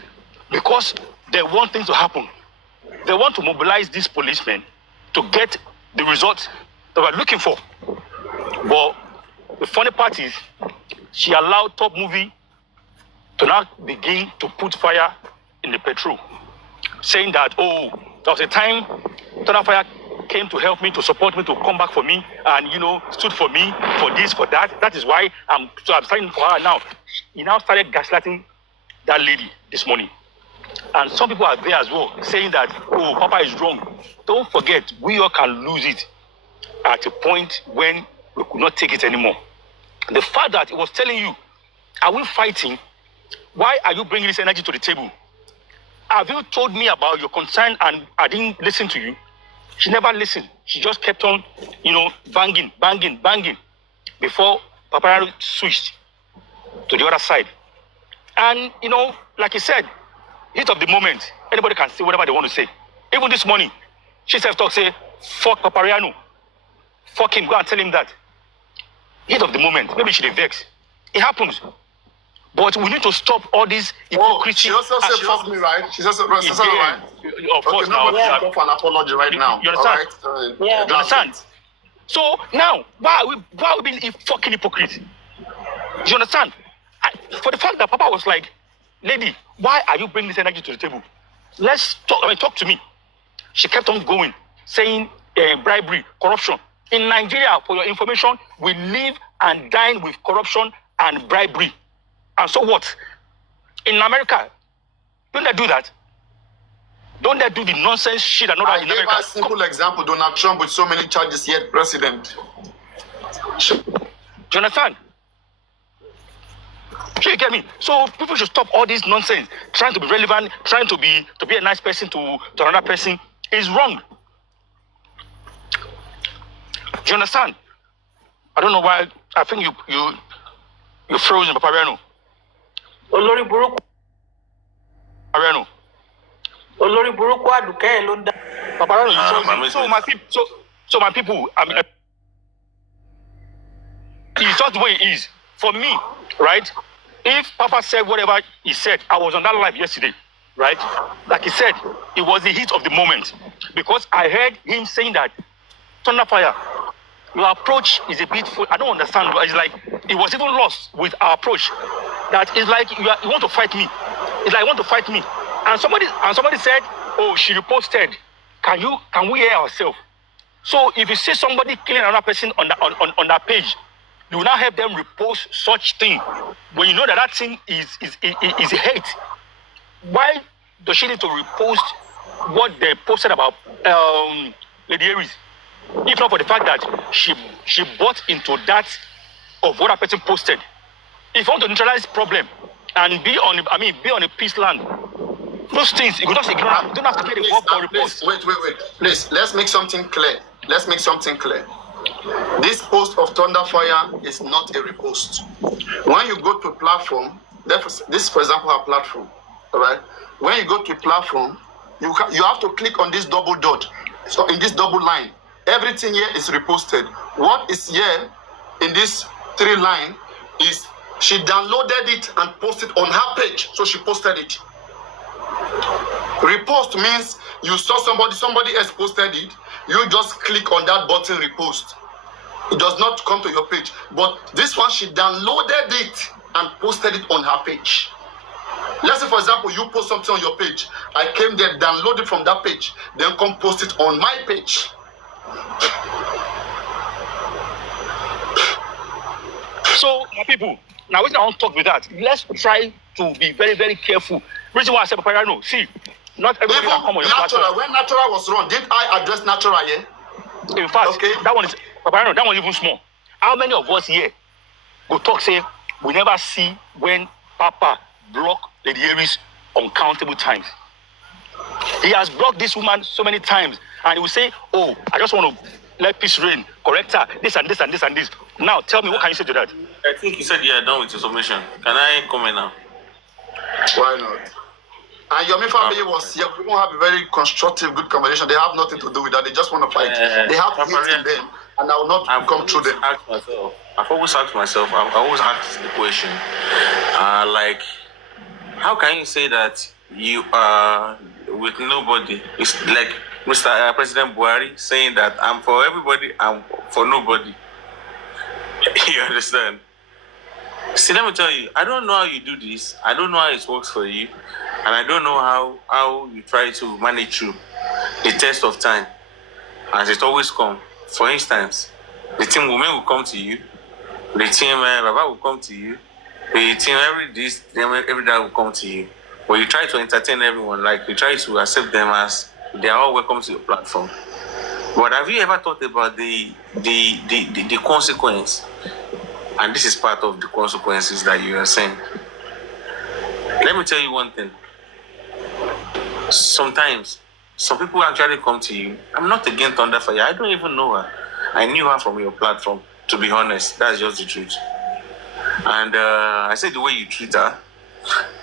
because they want things to happen. They want to mobilize these policemen to get the results that we're looking for. But the funny part is, she allowed Top Movie to now begin to put fire in the petrol, saying that, oh, there was a time Thunderfire came to help me, to support me, to come back for me, and, you know, stood for me, for this, for that. That is why I'm standing for her now. He now started gaslighting that lady this morning. And some people are there as well, saying that, oh, Papa is wrong. Don't forget, we all can lose it at a point when we could not take it anymore. The fact that it was telling you, are we fighting? Why are you bringing this energy to the table? Have you told me about your concern and I didn't listen to you? She never listened. She just kept on, you know, banging before Papariano switched to the other side. And, you know, like he said, heat of the moment, anybody can say whatever they want to say. Even this morning, she self-talk say, fuck Papariano. Fuck him, go and tell him that. Heat of the moment, maybe she vex. It happens. But we need to stop all these hypocrisy. She also said fuck me, right? She's also right. Of course, now. Yeah. Go for an apology right now. You understand? All right? Yeah. You understand? So now, why are we being a fucking hypocrite? You understand? For the fact that Papa was like, lady, why are you bringing this energy to the table? Let's talk. Talk to me. She kept on going, saying bribery, corruption. In Nigeria, for your information, we live and dine with corruption and bribery. And so what? In America, don't they do that? Don't they do the nonsense shit and all that in America? I gave a simple example. Donald Trump with so many charges yet president. Do you understand? Do you get me? So people should stop all this nonsense. Trying to be relevant, trying to be a nice person to another person is wrong. Do you understand? I don't know why. I think you frozen, Papariano. Olórí burúkú. Papariano. Olórí burúkú Aduke ló ń dá. Papariano. So my people. I mean, it's just the way it is. For me, right? If Papa said whatever he said, I was on that live yesterday, right? Like he said, it was the heat of the moment. Because I heard him saying that, Thunderfire, your approach is a bit, I don't understand. It's like, it was even lost with our approach. That is like, you want to fight me. It's like, you want to fight me. And somebody said, oh, she reposted. Can we hear ourselves? So if you see somebody killing another person on that page, you will now have them repost such thing when you know that thing is hate. Why does she need to repost what they posted about Lady Aries? If not for the fact that she bought into that of what a person posted. If you want to neutralize problem and be on a peace land, those things you could just ignore. You don't have to get involved or repost. Wait. Please, let's make something clear. This post of Thunderfire is not a repost. When you go to a platform, this is, for example, our platform, all right? When you go to a platform, you have to click on this double dot. So in this double line, everything here is reposted. What is here in this 3 line is she downloaded it and posted on her page. So she posted it. Repost means you saw somebody else posted it, you just click on that button, repost. It does not come to your page. But this one, she downloaded it and posted it on her page. Let's say, for example, you post something on your page. I came there, download it from that page, then come post it on my page. So, my people, now we don't talk with that. Let's try to be very, very careful. Reason why I said, Papariano, see, not everybody can come on your platform. When Natural was wrong, did I address Natural here? In fact, that one is, Papariano, that one is even small. How many of us here go talk, say, we never see when Papa block Lady Aries uncountable times? He has blocked this woman so many times, and he will say, oh, I just want to let peace reign, correct her, this and this and this and this. Now, tell me, what can you say to that? I think you said you are done with your submission. Can I comment now? Why not? And Yomi family was here. We won't have a very constructive, good conversation. They have nothing to do with that. They just want to fight. They have hate in them, and I will not come through them. I've always asked myself, I've always asked the question, like, how can you say that you are with nobody? It's like Mr. President Buhari saying that I'm for everybody, I'm for nobody. You understand? See, let me tell you, I don't know how you do this. I don't know how it works for you. And I don't know how you try to manage through the test of time. As it always comes. For instance, the team women will come to you. The team Baba will come to you. The team every day will come to you. But you try to entertain everyone. Like, you try to accept them as they are all welcome to your platform. But have you ever thought about the consequence? And this is part of the consequences that you are saying. Let me tell you one thing. Sometimes, some people actually come to you. I'm not against Thunderfire. I don't even know her. I knew her from your platform, to be honest. That's just the truth. And I say the way you treat her,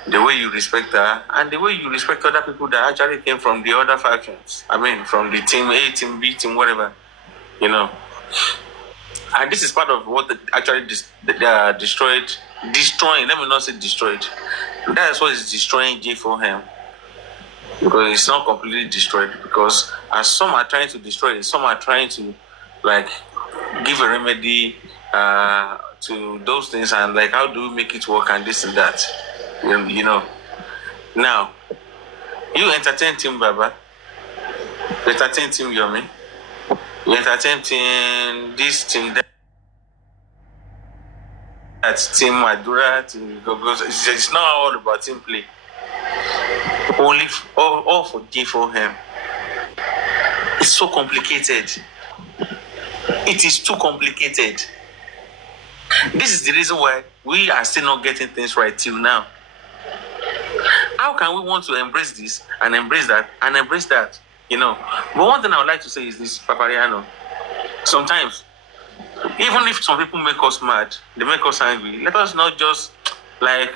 the way you respect her, and the way you respect other people that actually came from the other factions. I mean, from the team A, team B, team whatever. You know. And this is part of what actually destroying, let me not say destroyed. That is what is destroying J4M. Because it's not completely destroyed. Because as some are trying to destroy it, some are trying to, like, give a remedy to those things, and, like, how do we make it work and this and that. You know. Now, you entertain Team Baba. You entertain Team Yomi. You entertain Team this, Team that. Team Madura, Team Gogos. It's not all about team play. Only all for J4M. It's so complicated. It is too complicated. This is the reason why we are still not getting things right till now. How can we want to embrace this and embrace that and embrace that? You know. But one thing I would like to say is this, Papariano. Sometimes, even if some people make us mad, they make us angry, let us not just, like,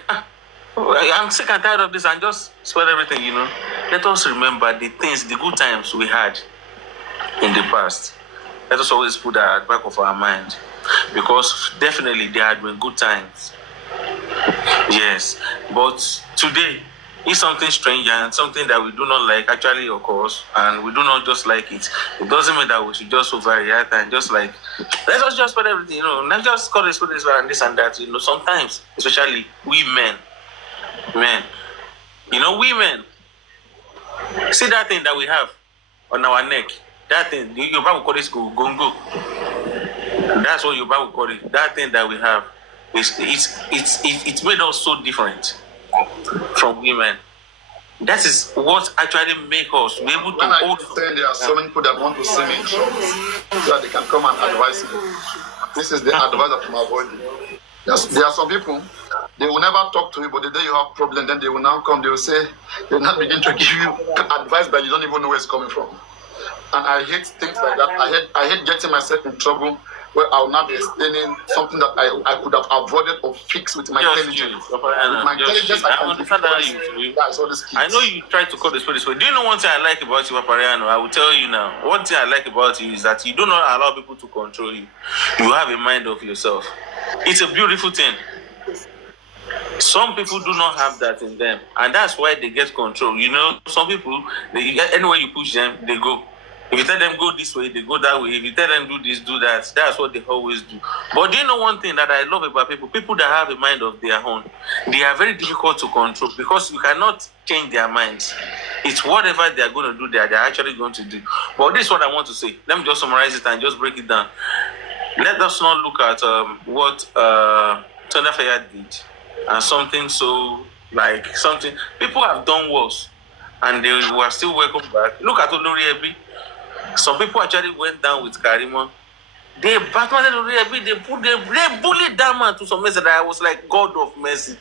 I'm sick and tired of this and just spread everything, you know. Let us remember the things, the good times we had in the past. Let us always put that at the back of our mind. Because definitely there had been good times. Yes. But today, if something strange and something that we do not like actually occurs, and we do not just like it, it doesn't mean that we should just overreact and just, like, let us just put everything, you know, not just call this and this and that, you know. Sometimes, especially we men, you know, women, see that thing that we have on our neck, that thing, your Bible call this gongo. That's what your Bible call it. That thing that we have, it's made us so different from women. That is what actually makes us be able to hold. There are so many people that want to see me so that they can come and advise me. This is the advice that I'm avoiding. There are some people, they will never talk to you, but the day you have problem, then they will now come, they will say, they will not begin to give you advice, but you don't even know where it's coming from. And I hate things like that. I hate getting myself in trouble where I will not be explaining something that I could have avoided or fixed with my intelligence. With my intelligence, I understand that I know you try to call this way. Do you know one thing I like about you, Papariano? I will tell you now. One thing I like about you is that you do not allow people to control you. You have a mind of yourself. It's a beautiful thing. Some people do not have that in them, and that's why they get control. You know, some people, anywhere you push them, they go. If you tell them go this way, they go that way. If you tell them do this, do that. That's what they always do. But do you know one thing that I love about people? People that have a mind of their own, they are very difficult to control because you cannot change their minds. It's whatever they are going to do, they're actually going to do. But this is what I want to say. Let me just summarize it and just break it down. Let us not look at what Thunderfire did and something so like something people have done worse and they were still welcome back. Look at Olori Ebi. Some people actually went down with Karima. They battled Olori Ebi. They bullied that man to some extent that I was like, God of mercy.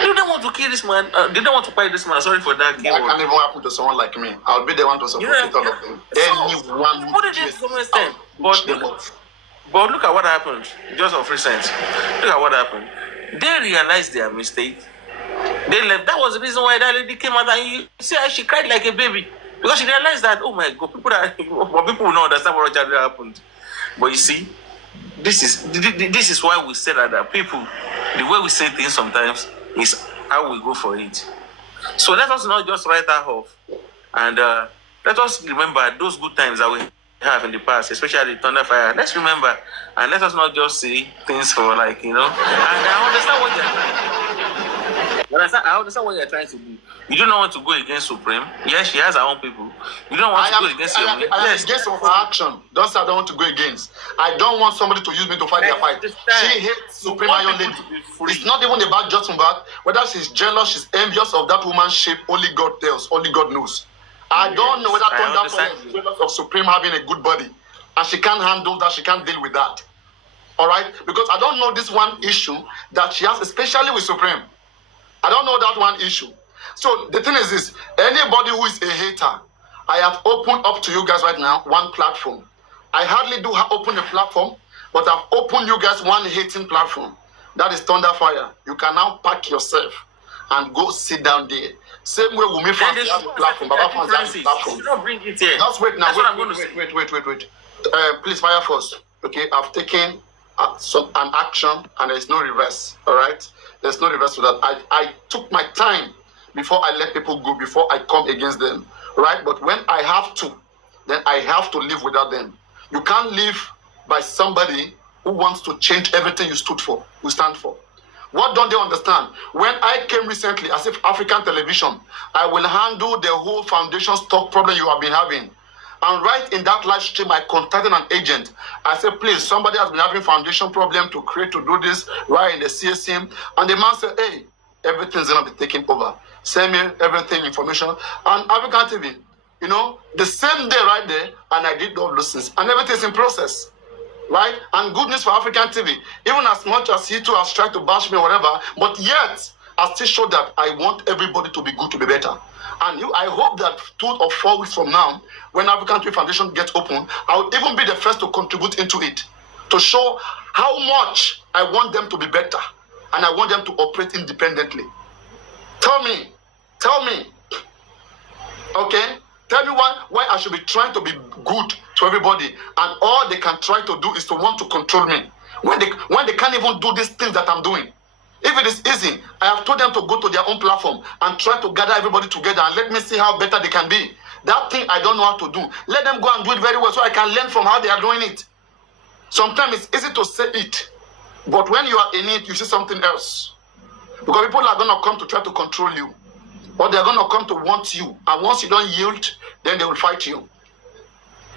They don't want to kill this man. They don't want to fight this man. Sorry for that. That can even happen to someone like me. I'll be the one to support it all of them. Anyone who put it to some extent. But look at what happened. Just of recent. Look at what happened. They realized their mistake. They left. That was the reason why that lady came out and you see how she cried like a baby. Because she realized that, oh my God, people will not understand what actually happened. But you see, this is why we say that people, the way we say things sometimes is how we go for it. So let us not just write her off. And let us remember those good times that we have in the past, especially Thunderfire. Let's remember and let us not just say things for like, you know. And I understand what you're trying to do. I understand what you're trying to do. You do not want to go against Supreme. Yes, she has her own people. You don't want to go against your own. I am against her action. Don't say I don't want to go against. I don't want somebody to use me to fight their fight. She hates Supreme Iron Lady. It's not even about just that. Whether she's jealous, she's envious of that woman's shape, only God tells, only God knows. I don't know whether Thunderfire is jealous of Supreme having a good body. And she can't handle that, she can't deal with that. Alright? Because I don't know this one issue that she has, especially with Supreme. I don't know that one issue. So the thing is this, anybody who is a hater, I have opened up to you guys right now one platform. I hardly do open a platform, but I've opened you guys one hating platform. That is Thunderfire. You can now pack yourself and go sit down there. Same way Wumi fans have a platform, Baba fans have a platform. You don't bring it here. Just wait now. Wait. Please fire first. Okay, I've taken an action and there's no reverse. All right, there's no reverse to that. I took my time before I let people go, before I come against them. Right, but when I have to, then I have to live without them. You can't live by somebody who wants to change everything you stand for. What don't they understand? When I came recently, as if African television, I will handle the whole foundation stock problem you have been having. And right in that live stream, I contacted an agent. I said, please, somebody has been having foundation problem to do this right in the CSM. And the man said, hey, everything's going to be taken over. Send me everything, information. And African TV, you know, the same day right there, and I did all those things. And everything's in process. Right? And good news for African TV. Even as much as he too has tried to bash me or whatever, but yet, I still show that I want everybody to be good, to be better. And I hope that 2 or 4 weeks from now, when African TV Foundation gets open, I will even be the first to contribute into it, to show how much I want them to be better, and I want them to operate independently. Tell me, okay? Tell me why I should be trying to be good to everybody, and all they can try to do is to want to control me, when they can't even do these things that I'm doing. If it is easy, I have told them to go to their own platform and try to gather everybody together and let me see how better they can be. That thing I don't know how to do. Let them go and do it very well so I can learn from how they are doing it. Sometimes it's easy to say it, but when you are in it, you see something else. Because people are going to come to try to control you, or they're going to come to want you. And once you don't yield, then they will fight you.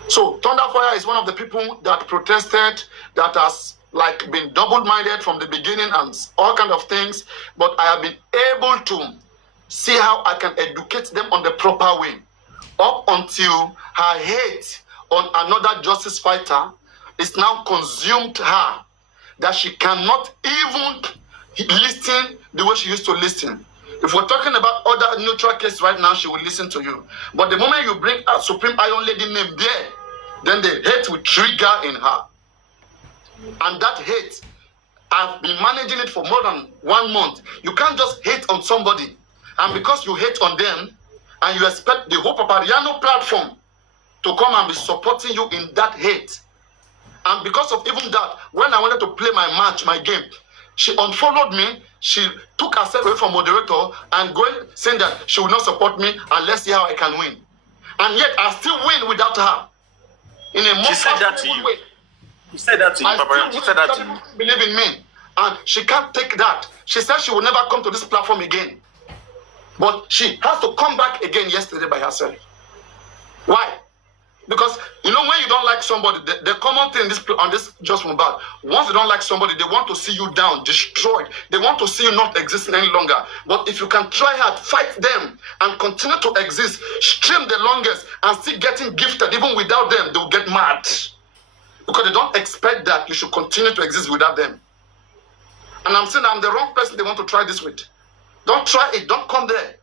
So Thunderfire is one of the people that protested, that has like been double-minded from the beginning and all kind of things, but I have been able to see how I can educate them on the proper way, up until her hate on another justice fighter is now consumed her, that she cannot even listen the way she used to listen. If we're talking about other neutral cases right now, she will listen to you. But the moment you bring a Supreme Iron Lady name there, then the hate will trigger in her. And that hate, I've been managing it for more than 1 month. You can't just hate on somebody, and because you hate on them, and you expect the whole Papariano platform to come and be supporting you in that hate. And because of even that, when I wanted to play my match, my game, She unfollowed me. She took herself away from moderator and going saying that she will not support me and let's see how I can win. And yet I still win without her. In a more way. She said that to you, Papa. She said that to you. Believe in me. And she can't take that. She said she will never come to this platform again. But she has to come back again yesterday by herself. Why? Because you know when you don't like somebody, the common thing on this Just Mohbad, once you don't like somebody, they want to see you down, destroyed. They want to see you not existing any longer. But if you can try hard, fight them, and continue to exist, stream the longest, and still getting gifted, even without them, they'll get mad. Because they don't expect that you should continue to exist without them. And I'm saying I'm the wrong person they want to try this with. Don't try it. Don't come there.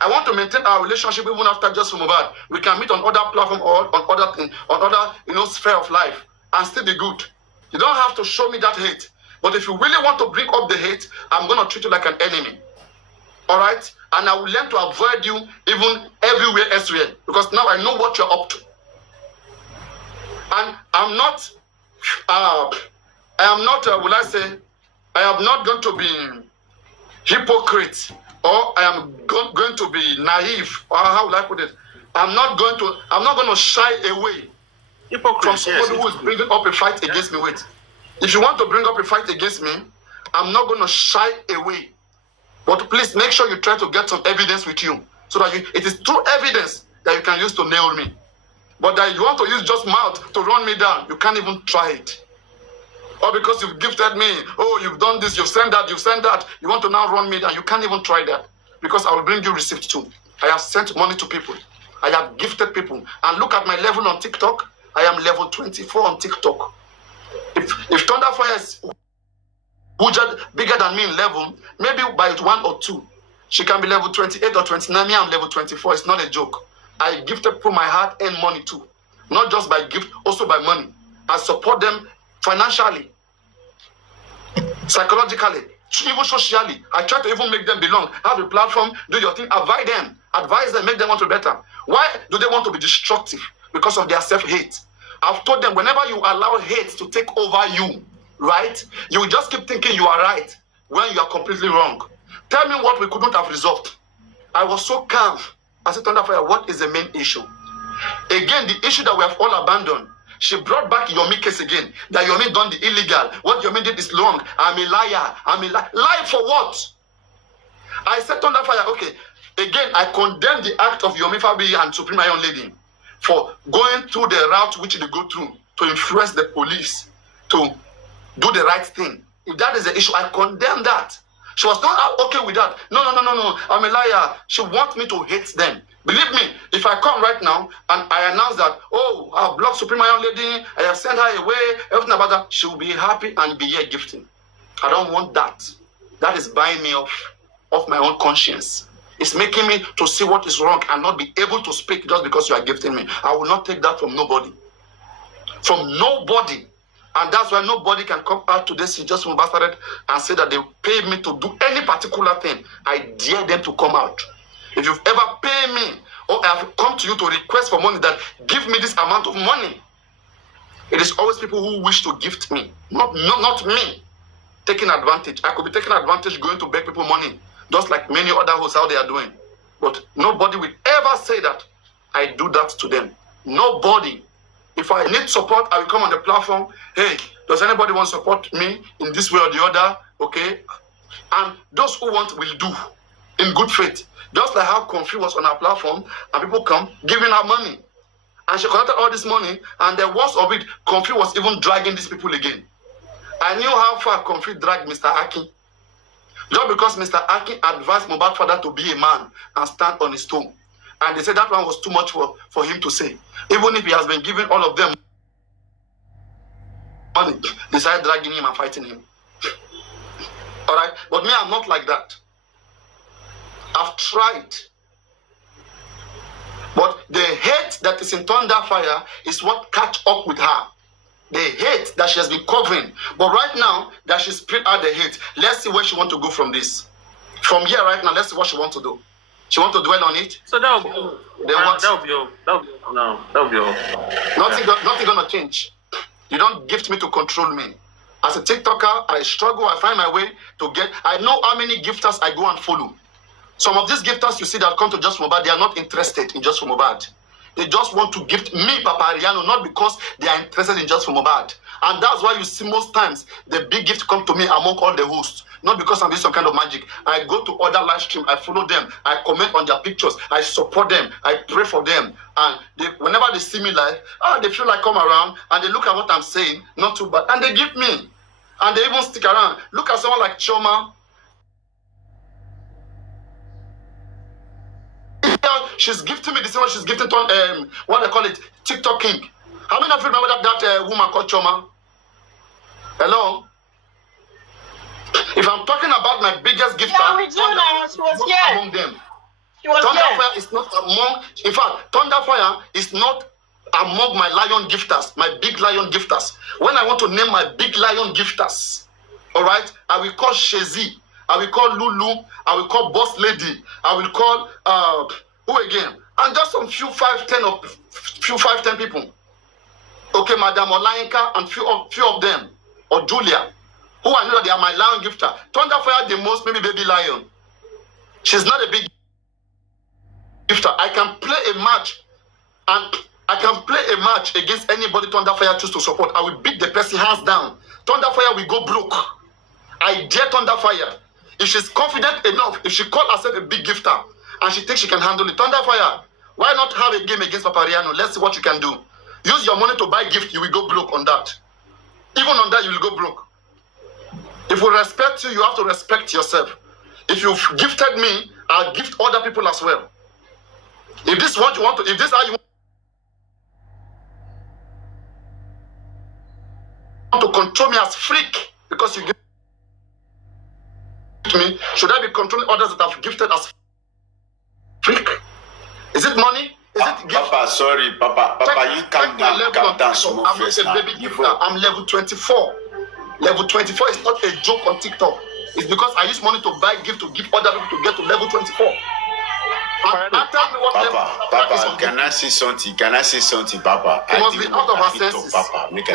I want to maintain our relationship even after Just Mohbad. We can meet on other platforms or on other sphere of life and still be good. You don't have to show me that hate. But if you really want to bring up the hate, I'm going to treat you like an enemy. All right? And I will learn to avoid you even everywhere elsewhere. Because now I know what you're up to. And I'm not, I am not going to be hypocrite. Or I am going to be naive, or how would I put it? I'm not going to shy away from somebody who is bringing up a fight against me. Wait, if you want to bring up a fight against me, I'm not going to shy away. But please make sure you try to get some evidence with you, so that it is true evidence that you can use to nail me. But that you want to use just mouth to run me down, you can't even try it. Or because you've gifted me, oh, you've done this, you've sent that, you want to now run me down. You can't even try that. Because I will bring you receipt too. I have sent money to people. I have gifted people. And look at my level on TikTok. I am level 24 on TikTok. If Thunderfire is bigger than me in level, maybe by 1 or 2, she can be level 28 or 29. Me, I'm level 24. It's not a joke. I gifted people my hard-earned money too. Not just by gift, also by money. I support them financially, psychologically, even socially. I try to even make them belong. Have a platform, do your thing, advise them, make them want to be better. Why do they want to be destructive? Because of their self-hate. I've told them, whenever you allow hate to take over you, right, you will just keep thinking you are right when you are completely wrong. Tell me what we couldn't have resolved. I was so calm. I said, Thunderfire, what is the main issue? Again, the issue that we have all abandoned. She brought back Yomi case again. That Yomi done the illegal. What Yomi did is wrong. I'm a liar. Lie for what? I said, Thunderfire, okay. Again, I condemn the act of Yomi Fabi and Supreme Iron Lady for going through the route which they go through to influence the police to do the right thing. If that is the issue, I condemn that. She was not okay with that. No. I'm a liar. She wants me to hate them. Believe me, if I come right now and I announce that, oh, I've blocked Supreme Iron Lady, I have sent her away, everything about that, she will be happy and be here gifting. I don't want that. That is buying me off my own conscience. It's making me to see what is wrong and not be able to speak just because you are gifting me. I will not take that from nobody. From nobody. And that's why nobody can come out to this Just Mohbad and say that they paid me to do any particular thing. I dare them to come out. If you've ever paid me or I have come to you to request for money that give me this amount of money, it is always people who wish to gift me, not me taking advantage. I could be taking advantage going to beg people money, just like many other hosts how they are doing. But nobody will ever say that I do that to them. Nobody. If I need support, I will come on the platform. Hey, does anybody want to support me in this way or the other? Okay. And those who want will do in good faith. Just like how Comfy was on our platform and people come giving her money. And she collected all this money, and the worst of it, Comfy was even dragging these people again. I knew how far Comfy dragged Mr. Akin. Just because Mr. Akin advised Mohbad's father to be a man and stand on his toe. And they said that one was too much for him to say. Even if he has been giving all of them money, they started dragging him and fighting him. All right? But me, I'm not like that. I've tried. But the hate that is in Thunderfire is what catch up with her. The hate that she has been covering. But right now, that she split out the hate, let's see where she wants to go from this. From here right now, let's see what she wants to do. She wants to dwell on it. So that'll be all. That'll be all. Nothing gonna change. You don't gift me to control me. As a TikToker, I struggle. I find my way to get. I know how many gifters I go and follow. Some of these gifters you see that come to Just for Mohbad, they are not interested in Just for Mohbad. They just want to gift me, Papariano, not because they are interested in Just for Mohbad. And that's why you see most times the big gift come to me among all the hosts. Not because I'm doing some kind of magic. I go to other live stream, I follow them, I comment on their pictures, I support them, I pray for them. And whenever they see me live, they feel like come around and they look at what I'm saying, not too bad. And they give me. And they even stick around. Look at someone like Choma. She's gifting me the same way she's gifting what they call it, TikTok King. How many of you remember that woman called Choma? Hello? If I'm talking about my biggest gifter, she was here. Among them. She was Thunderfire is not among, in fact, Thunderfire is not among my lion gifters, my big lion gifters. When I want to name my big lion gifters, all right, I will call Shezi, I will call Lulu, I will call Boss Lady, I will call, who again? And just some few 5-10 people. Okay, Madam Olainka and few of them, or Julia, who I know that they are my lion gifter. Thunderfire the most, maybe Baby Lion. She's not a big gifter. I can play a match, and I can play a match against anybody Thunderfire choose to support. I will beat the person hands down. Thunderfire will go broke. I dare Thunderfire. If she's confident enough, if she calls herself a big gifter, and she thinks she can handle it, Thunderfire, why not have a game against Papariano? Let's see what you can do. Use your money to buy gift, you will go broke on that. Even on that, you will go broke. If we respect you, you have to respect yourself. If you've gifted me, I'll gift other people as well. If this is what you want to, if this is how you want to control me as freak because you give me, should I be controlling others that have gifted as freak? Is it money? Is it gift? Papa, sorry, Papa, you calm down small first now. I'm a baby gifter. I'm level 24. Level 24 is not a joke on TikTok. It's because I use money to buy gift to give other people to get to level 24. Papa, can I say something? Papa? You must be out of our senses. Papa, make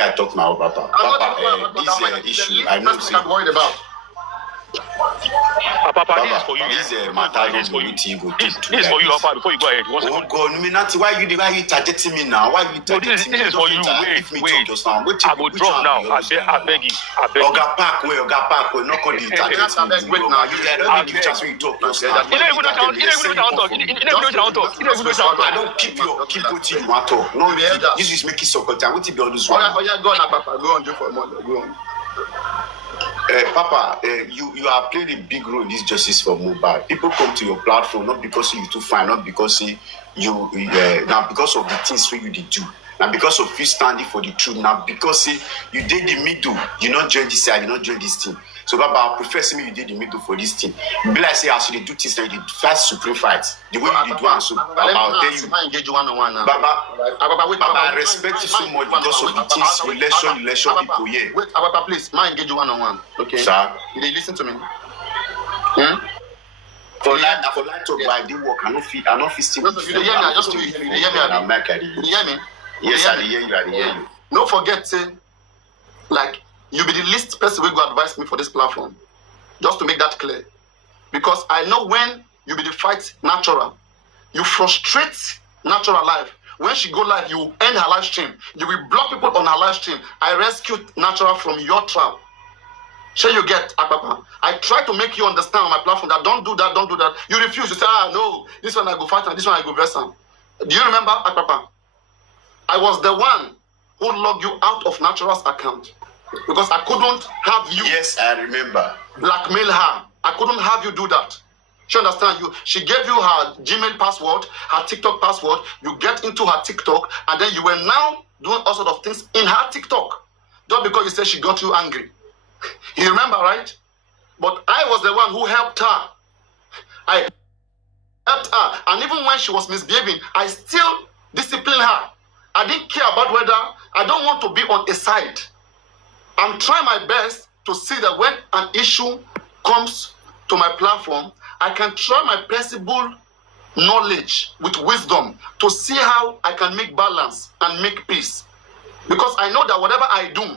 I talk now, Papa. Papa, this issue, I know. I'm worried about. Papa, this is for you. This is matter This is for you. This This is for you, Papa. Before you go ahead, oh God, why you targeting me now? Why you targeting me? This is for you. Wait. I will drop now. I beg you. Oga Park, not call the targeting me. Wait now, you don't give chance when you talk just now. You don't even know how to talk. I don't keep what you want to talk. No, this is making so good time. What you be all this one? Oh yeah, go on, Papa. Go on, do for a moment. Go on. Papa, you are playing a big role in this justice for Mohbad. People come to your platform not because you too fine, not because you now because of the things you did do. Now because of you standing for the truth. Now because you did the middle, you not join this side, you not join this team. So Papa, I prefer me you did the middle for this team. Be like say as you do things like the first supreme fight, the way you did one. So Papa, I'll tell you. I engage you one-on-one now. Papa, I respect you so much because of the things relation people here. Wait, Papa, please, I engage you one-on-one. Okay. Sir. Did they listen to me? For light talk, I did work. I don't feel still. You hear me? I just you hear me. You hear me? Yes, I hear you. Don't forget, like, you be the least person who go advise me for this platform. Just to make that clear. Because I know when you be the fight natural, you frustrate natural life. When she go live, you end her live stream. You will block people on her live stream. I rescued natural from your trap. Sure you get, Papa. I try to make you understand on my platform that don't do that. You refuse. You say, no, this one I go fight and this one I go verse on. Do you remember, Papa? I was the one who logged you out of Natural's account because I couldn't have you. Yes, I remember. Blackmail her. I couldn't have you do that. She understand you. She gave you her Gmail password, her TikTok password. You get into her TikTok, and then you were now doing all sorts of things in her TikTok. Just because you said she got you angry. You remember, right? But I was the one who helped her. I helped her. And even when she was misbehaving, I still disciplined her. I didn't care about whether, I don't want to be on a side. I'm trying my best to see that when an issue comes to my platform, I can try my possible knowledge with wisdom to see how I can make balance and make peace. Because I know that whatever I do,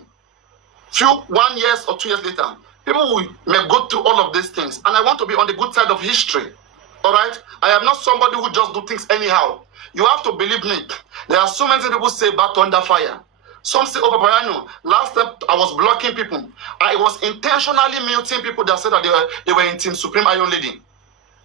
1 year or 2 years later, people may go through all of these things. And I want to be on the good side of history. All right? I am not somebody who just do things anyhow. You have to believe me. There are so many people say about Thunderfire. Some say, oh, Papariano, last step I was blocking people. I was intentionally muting people that said that they were in Team Supreme Iron Lady.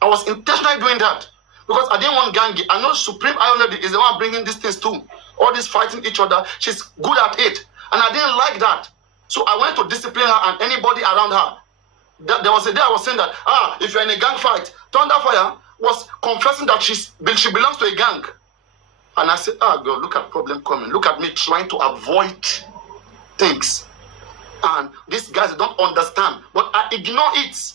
I was intentionally doing that. Because I didn't want gangi. I know Supreme Iron Lady is the one bringing these things too. All this fighting each other. She's good at it. And I didn't like that. So I went to discipline her and anybody around her. There was a day I was saying that, if you're in a gang fight, Thunderfire was confessing that she belongs to a gang. And I said, God, look at problem coming. Look at me trying to avoid things. And these guys don't understand. But I ignore it.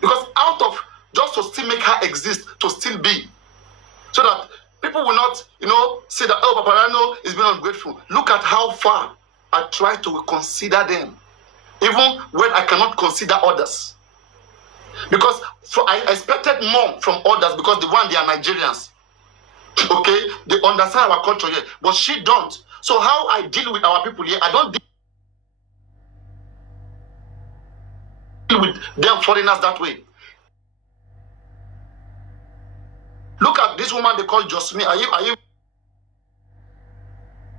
Because out of, just to still make her exist, to still be. So that people will not, say that, oh, Papariano is being ungrateful. Look at how far I try to consider them. Even when I cannot consider others. Because I expected more from others because they are Nigerians. Okay? They understand our culture here. But she don't. So how I deal with our people here, I don't deal with them foreigners that way. Look at this woman they call Josmi. Are you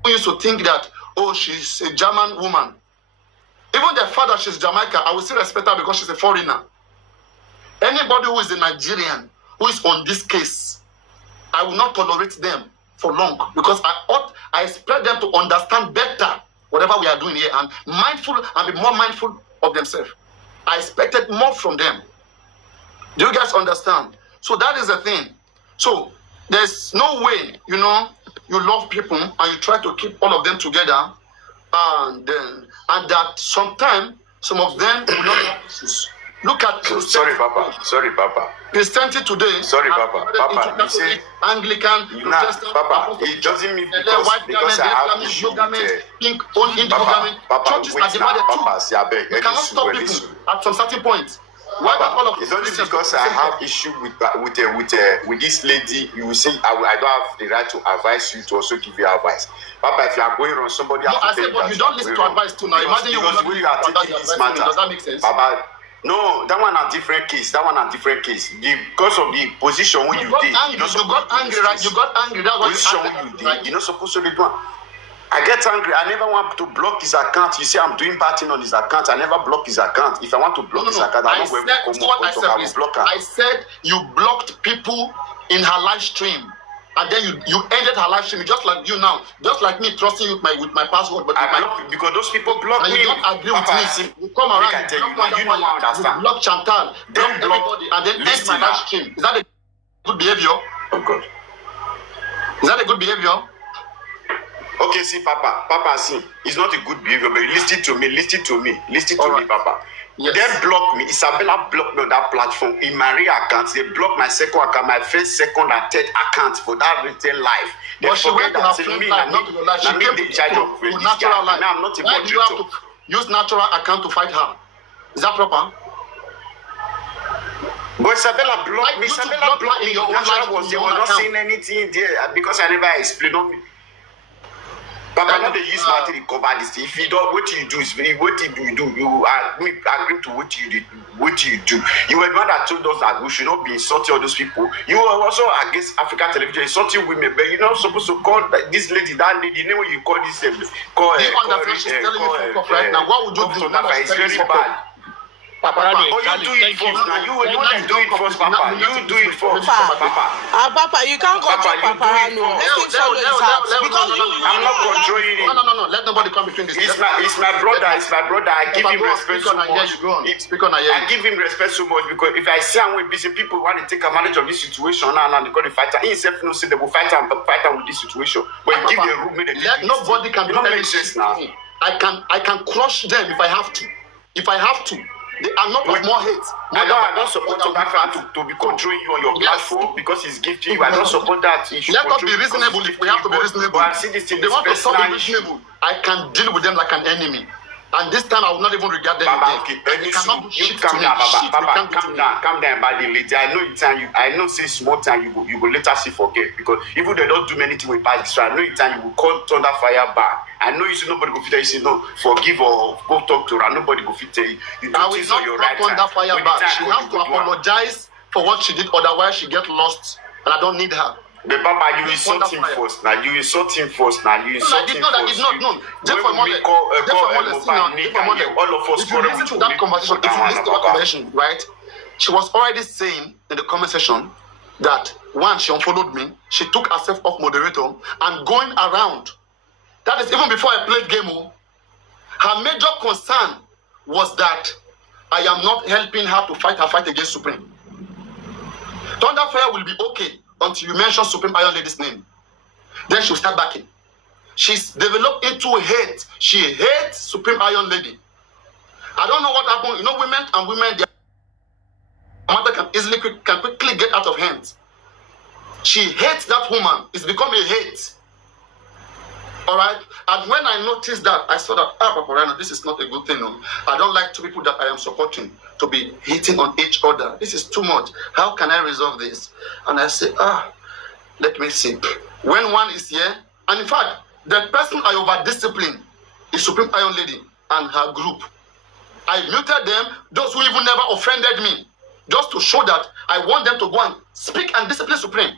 used to think that, oh, she's a German woman? Even the fact that she's Jamaican, I will still respect her because she's a foreigner. Anybody who is a Nigerian who is on this case, I will not tolerate them for long because I expect them to understand better whatever we are doing here and be more mindful of themselves. I expected more from them. Do you guys understand? So that is the thing. So there's no way, you love people and you try to keep all of them together, and that sometimes some of them will not have issues. Look at Sorry, Papa. Christianity today. Sorry, Papa. Papa, you say Anglican, Protestant, Papa, it doesn't mean because I have issue with pink, Papa, churches are divided too. You cannot stop people at some certain point. Why not all of it's only because I have issue with this lady. You will say I don't have the right to advise you to also give you advice. Papa, if you are going wrong, somebody has to tell you. But you don't listen to advice too now. Imagine because you are taking this matter. Does that make sense? Papa, no, that one a different case. Because of the position when you did. You got angry, right? You got angry. That's what position when you did. You're not supposed to do one. I get angry. I never want to block his account. You say I'm doing bad thing on his account. I never block his account. If I want to block his account, I don't go block her. I said you blocked people in her live stream. And then you ended her live stream just like you now. Just like me trusting you with my password. But because those people block me. You don't agree with me. You come around. You know what I understand. Block Chantal. Block everybody. And then end my live stream. Is that a good behavior? Oh God. Is that a good behavior? Okay, see, Papa, see, it's not a good behavior, but listen to me, Papa. Yes. They block me. Isabella blocked me on that platform. In my real account, they blocked my second account, my first, second, and third account for that retail life. They but she went to her friend's life, not to your life. She came to natural life. Now I'm not a Why do you have to use natural account to fight her? Is that proper? But Isabella blocked me. Isabella blocked me. Natural was not saying anything there because I never explained on me. Papa, no, they use matter to cover this. If you don't, what you do is what you do. You are agreeing to what you did, what you do. You were the one that told us that we should not be insulting all those people. You were also against African television, insulting women, but you're not supposed to call this lady, that lady. The name you call this you understand? She's telling me fuck off right now. What would you do? It's very bad. Papa, you do it first now. You do it first, Papa. You do it first, Papa. Papa, you can't control Papariano. Let him follow his heart. Because I'm not controlling it. No. Let nobody come between this. It's my brother. I give him respect so much. I give him respect so much because if I see I'm with busy people want to take advantage of this situation now and they call the fighter. He himself no say they will fight him with this situation. But give the room, nobody can do anything now. I can crush them if I have to. They are not of more hate. I don't support Thunderfire to be controlling you on your platform because he's gifting you. I don't support that. Let us be reasonable if we have to be reasonable. But I see this thing. They want to solve it reasonable. I can deal with them like an enemy. And this time I will not even regard them Baba, again. okay, They cannot do you shit calm to me. down, Baba. Shit, they Baba, can't do to calm me. down, calm down, about the lady. I know in time I know say small time you go later see forget because even they don't do many things with past this. I know in time you will call Thunderfire back. I know you say nobody go fit tell you say no, forgive or go talk to her. Nobody go fit tell you. You do I will things on your not right call time. Thunderfire When the back. time She come, has you to go do am. apologize for what she did, otherwise she get lost, and I don't need her. But Baba, you insult him first. Now you insult him first. Now you insult him first. I did not. No. When we call mobile Nick and you, all of us if you listen to that conversation, right? She was already saying in the comment section that once she unfollowed me, she took herself off moderator and going around. That is even before I played game. Her major concern was that I am not helping her to fight her fight against Supreme. Thunderfire will be okay until you mention Supreme Iron Lady's name. Then she'll start backing. She's developed into hate. She hates Supreme Iron Lady. I don't know what happened. You know, women, their mother can quickly get out of hand. She hates that woman. It's become a hate. All right? And when I noticed that, I saw that, Papariano, this is not a good thing. No? I don't like two people that I am supporting to be hitting on each other. This is too much. How can I resolve this? And I say, let me see. When one is here, and in fact, the person I over-discipline is Supreme Iron Lady and her group. I muted them, those who even never offended me, just to show that I want them to go and speak and discipline Supreme.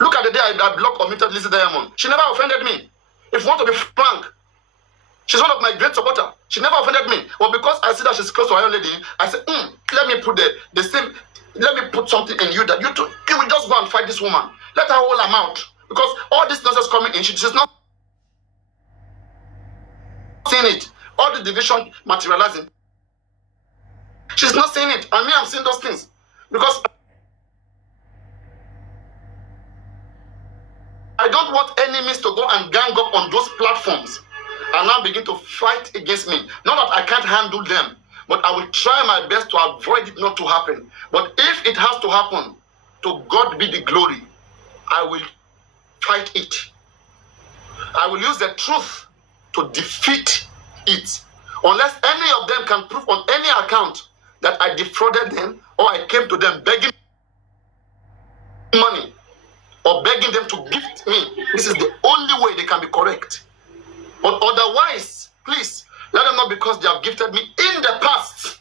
Look at the day I blocked or muted Lizzie Diamond. She never offended me. If you want to be frank, she's one of my great supporters. She never offended me. But because I see that she's close to Iron Lady, I said, let me put the same, let me put something in you that you will just go and fight this woman. Let her hold her mouth. Because all this nonsense coming in, she's not seeing it. All the division materializing. She's not seeing it. And me, I'm seeing those things. Because I don't want enemies to go and gang up on those platforms and now begin to fight against me. Not that I can't handle them, but I will try my best to avoid it not to happen. But if it has to happen, to God be the glory, I will fight it. I will use the truth to defeat it. Unless any of them can prove on any account that I defrauded them or I came to them begging money or begging them to gift me. This is the only way they can be correct. But otherwise, please, let them know because they have gifted me in the past.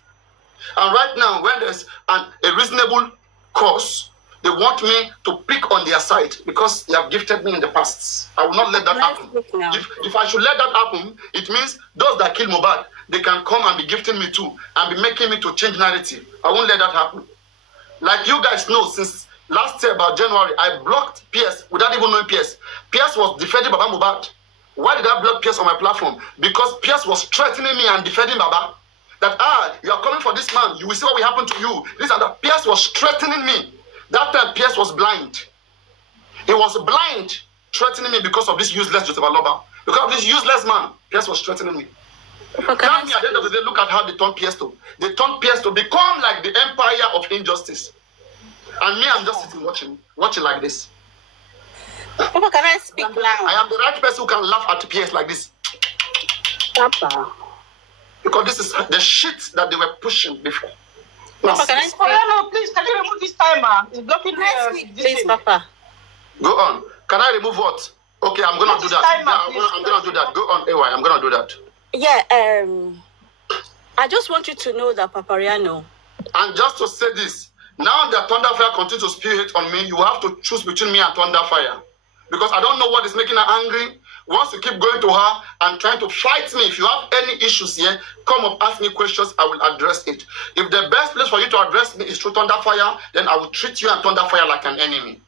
And right now, when there's a reasonable cause, they want me to pick on their side because they have gifted me in the past. I will not let that happen. If I should let that happen, it means those that kill Mohbad, they can come and be gifting me too and be making me to change narrative. I won't let that happen. Like you guys know, since last year about January, I blocked PS without even knowing PS. PS was defending Baba Mohbad. Why did I block PS on my platform? Because PS was threatening me and defending Baba. That, you are coming for this man. You will see what will happen to you. This and that. PS was threatening me. That time, PS was blind. He was blind, threatening me because of this useless Joseph Aloba. Because of this useless man, PS was threatening me. Tell me at the end of the day, look at how they turned PS to. They turned PS to become like the empire of injustice. And me, I'm just sitting watching like this. Papa, can I speak now? I am the right person who can laugh at PS like this. Papa. Because this is the shit that they were pushing before. Papa, can I speak? No, please, can you remove this timer? It's blocking Please, Papa. Go on. Can I remove what? Okay, I'm going to do that. I'm going to do that. Go on, AY. I'm going to do that. Yeah, I just want you to know that, Papariano. And just to say this, now that Thunderfire continues to spew hate on me, you have to choose between me and Thunderfire. Because I don't know what is making her angry. Once you keep going to her and trying to fight me, if you have any issues here, come up, ask me questions, I will address it. If the best place for you to address me is through Thunderfire, then I will treat you and Thunderfire like an enemy.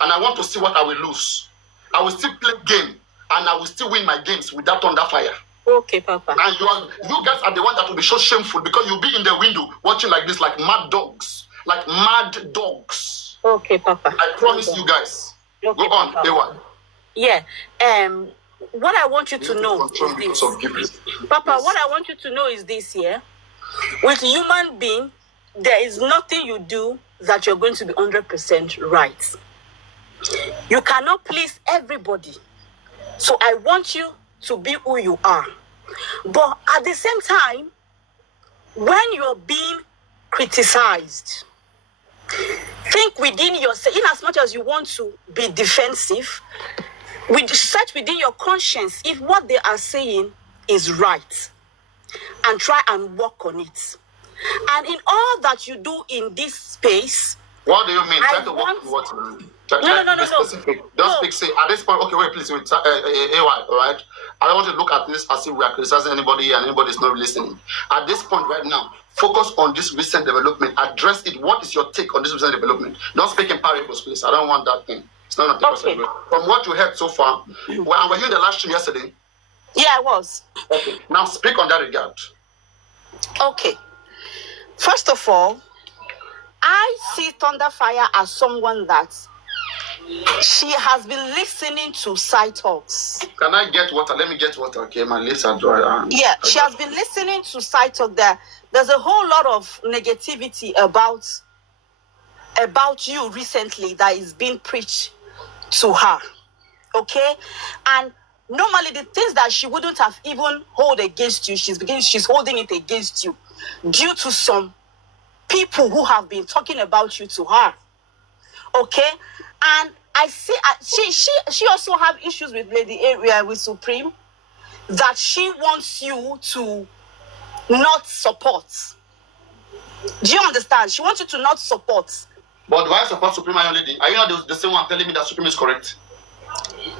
And I want to see what I will lose. I will still play game, and I will still win my games without Thunderfire. Okay, Papa. And you guys are the one that will be so shameful because you'll be in the window watching like this, like mad dogs. Like mad dogs. Okay, Papa. I promise you guys. Okay, go on, Papa. Yeah. What I want you to know is this. Papa, what I want you to know is this, yeah? With human being, there is nothing you do that you're going to be 100% right. You cannot please everybody. So I want you to be who you are. But at the same time, when you're being criticized, think within yourself, in as much as you want to be defensive, search within your conscience if what they are saying is right, and try and work on it. And in all that you do in this space, what do you mean? Try to work on what? No. Specific. Don't speak. Say at this point. Okay, wait, please. Wait. AY, all right. I don't want to look at this as if we are criticizing anybody and anybody is not listening. At this point, right now, focus on this recent development. Address it. What is your take on this recent development? Don't speak in parables, please. I don't want that thing. It's not okay. From what you heard so far, were you in the live stream yesterday? Yeah, I was. Okay. Now speak on that regard. Okay. First of all, I see Thunderfire as someone that she has been listening to side talks. Can I get water? Let me get water. Okay, my lips are dry. Yeah, she has been listening to side talk. There's a whole lot of negativity about you recently that is being preached to her. Okay? And normally the things that she wouldn't have even hold against you, she's holding it against you due to some people who have been talking about you to her. Okay? And I see she also have issues with with Supreme that she wants you to not support. Do you understand? She wants you to not support. But do I support Supreme Iron Lady? Are you not the same one telling me that Supreme is correct?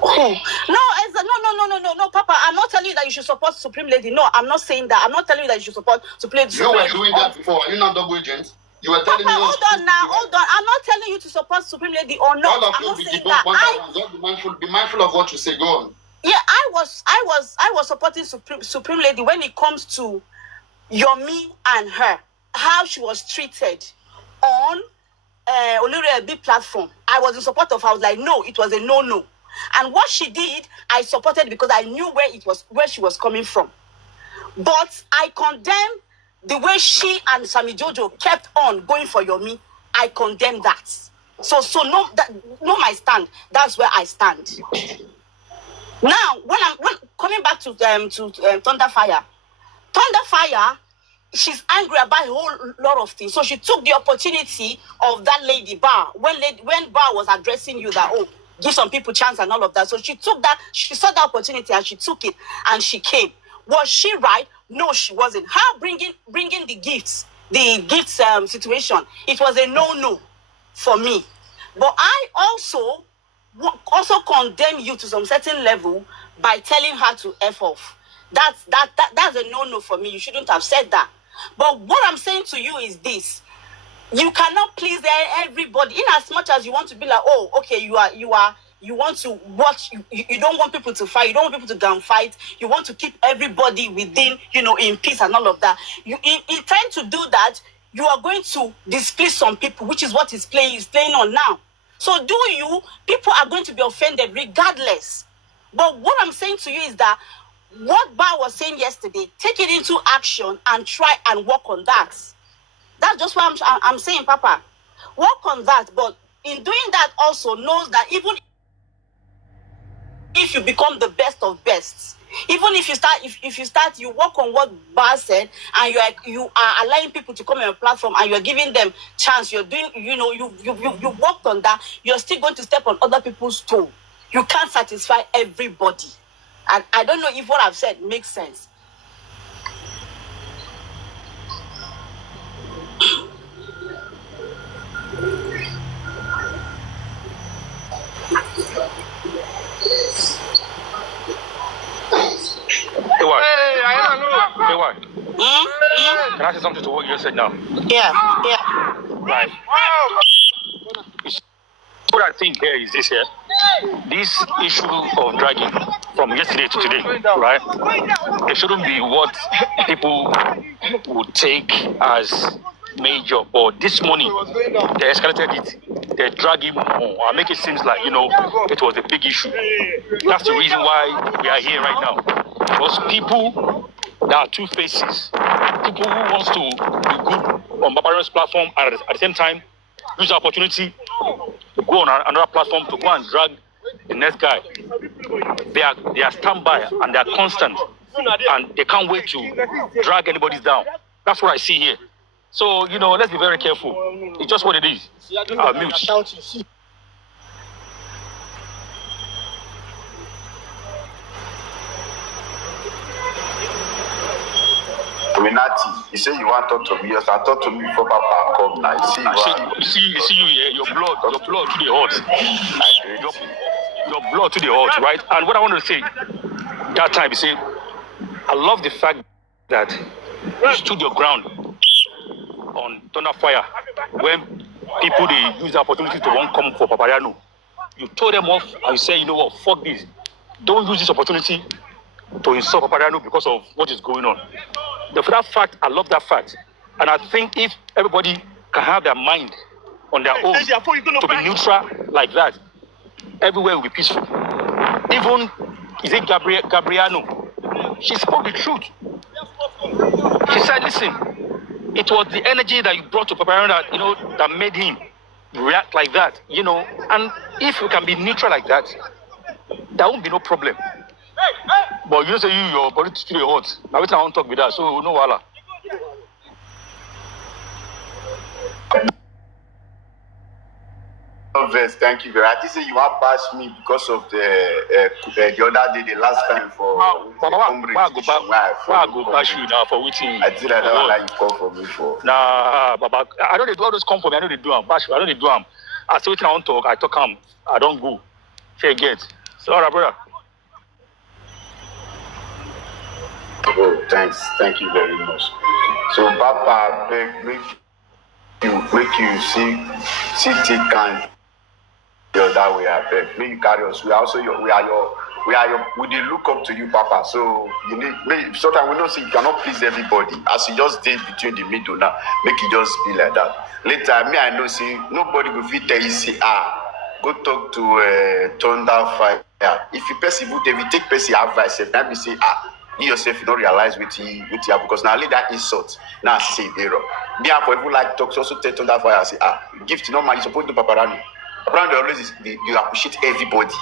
Oh. No, Papa. I'm not telling you that you should support Supreme Lady. No, I'm not saying that. I'm not telling you that you should support Supreme Lady. You were doing that before. Are you not double agent? You were telling Papa, me. Hold on. I'm not telling you to support Supreme Lady or not. I'm not saying that. Just be mindful of what you say. Go on. Yeah, I was supporting Supreme Lady when it comes to Yomi and her, how she was treated on a big platform. I was in support of her. I was like, no, it was a no. And what she did, I supported because I knew where she was coming from. But I condemn the way she and Sammy Jojo kept on going for Yomi. I condemn that. So no my stand. That's where I stand. Now, when coming back to Thunderfire, she's angry about a whole lot of things. So she took the opportunity of that lady Bar when Bar was addressing you that give some people chance and all of that. So she took that. She saw that opportunity and she took it and she came. Was she right? No, she wasn't. Her bringing the gifts situation. It was a no for me. But I also condemn you to some certain level by telling her to F off. That's a no for me. You shouldn't have said that. But what I'm saying to you is this: you cannot please everybody. In as much as you want to be like, oh, okay, you want to watch. You don't want people to fight. You don't want people to gunfight. You want to keep everybody within, in peace and all of that. In trying to do that, you are going to displease some people, which is what is playing on now. So people are going to be offended regardless. But what I'm saying to you is that what Bar was saying yesterday, take it into action and try and work on that. That's just what I'm saying, Papa. Work on that. But in doing that also knows that even if you become the best of bests, even if you start, you work on what Bar said, and you are allowing people to come on your platform, and you're giving them chance. You're doing, you worked on that. You're still going to step on other people's toe. You can't satisfy everybody. And I don't know if what I've said makes sense. Can I say something to what you just said now? Yeah. Right. What I think here is this here. This issue of dragging from yesterday to today, right? It shouldn't be what people would take as major, but this morning they escalated it. They drag him more and make it seem like it was a big issue. That's the reason why we are here right now. Because people that are two faces, people who wants to be good on Papariano's platform and at the same time use the opportunity to go on another platform to go and drag the next guy. They are standby and they are constant and they can't wait to drag anybody down. That's what I see here. So, let's be very careful. It's just what it is. Mute. Minati, you say you want to talk to me. Yes, I talked to me before Papa come now. You see you here. Your blood to the heart. Your blood to the heart, right? And what I want to say that time, you see, I love the fact that you stood your ground on Thunderfire when people they use the opportunity to want come for Papariano. You told them off and you say, you know what, fuck this. Don't use this opportunity to insult Papariano because of what is going on. For that fact, I love that fact. And I think if everybody can have their mind on their own to be neutral like that, everywhere will be peaceful. Even, is it Gabriano? She spoke the truth. She said, listen, it was the energy that you brought to Papariano that, that made him react like that, And if we can be neutral like that, there won't be no problem. But you say your body to the hot. Now I won't talk with that, so no wala. Thank you very much. I just say you have bashed me because of the other day, the last time for why go bash you now for waiting? I did that one you call for me for. Nah, Baba, I don't do all those come for me. I know they do them. Bash, I know they do them. I say waiting I want talk. I talk him. I don't go. Fair get. So alright, brother. Oh, thanks. Thank you very much. So, Papa, make you see thick and the other way. I beg. Make you carry us. We are your. We dey look up to you, Papa. So you need. Sometimes we know say you cannot please everybody. As you just stay between the middle now, make it just be like that. Later, I know say nobody will fit tell you say go talk to Thunderfire. If you take person advice, that be say you yourself you don't realize what you have because now leave that insult. Now I say error. Me and for people like talk also tell Thunderfire say gift normal you supposed to do Papariano. Papariano always you appreciate everybody.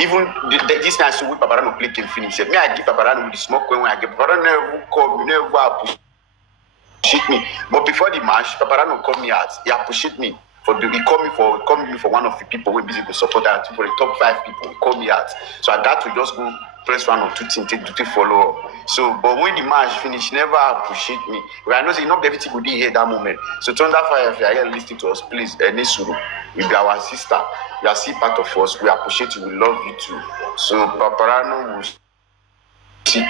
Even this time so with Papariano play can finish. Me I give Papariano with the smoke when I get Papariano never come, never appreciate me. But before the match, Papariano call me out. He appreciate me. He called me for one of the people who busy to support that for the top 5 people. He called me out. So I got to just go press 1 or 2 things to follow up. So, but when the match finished, never appreciate me. But I know say not everything would be here that moment. So Thunderfire, if you are here listening to us, please, Nisuru, you be our sister. You are still part of us. We appreciate you. We love you too. So Papariano will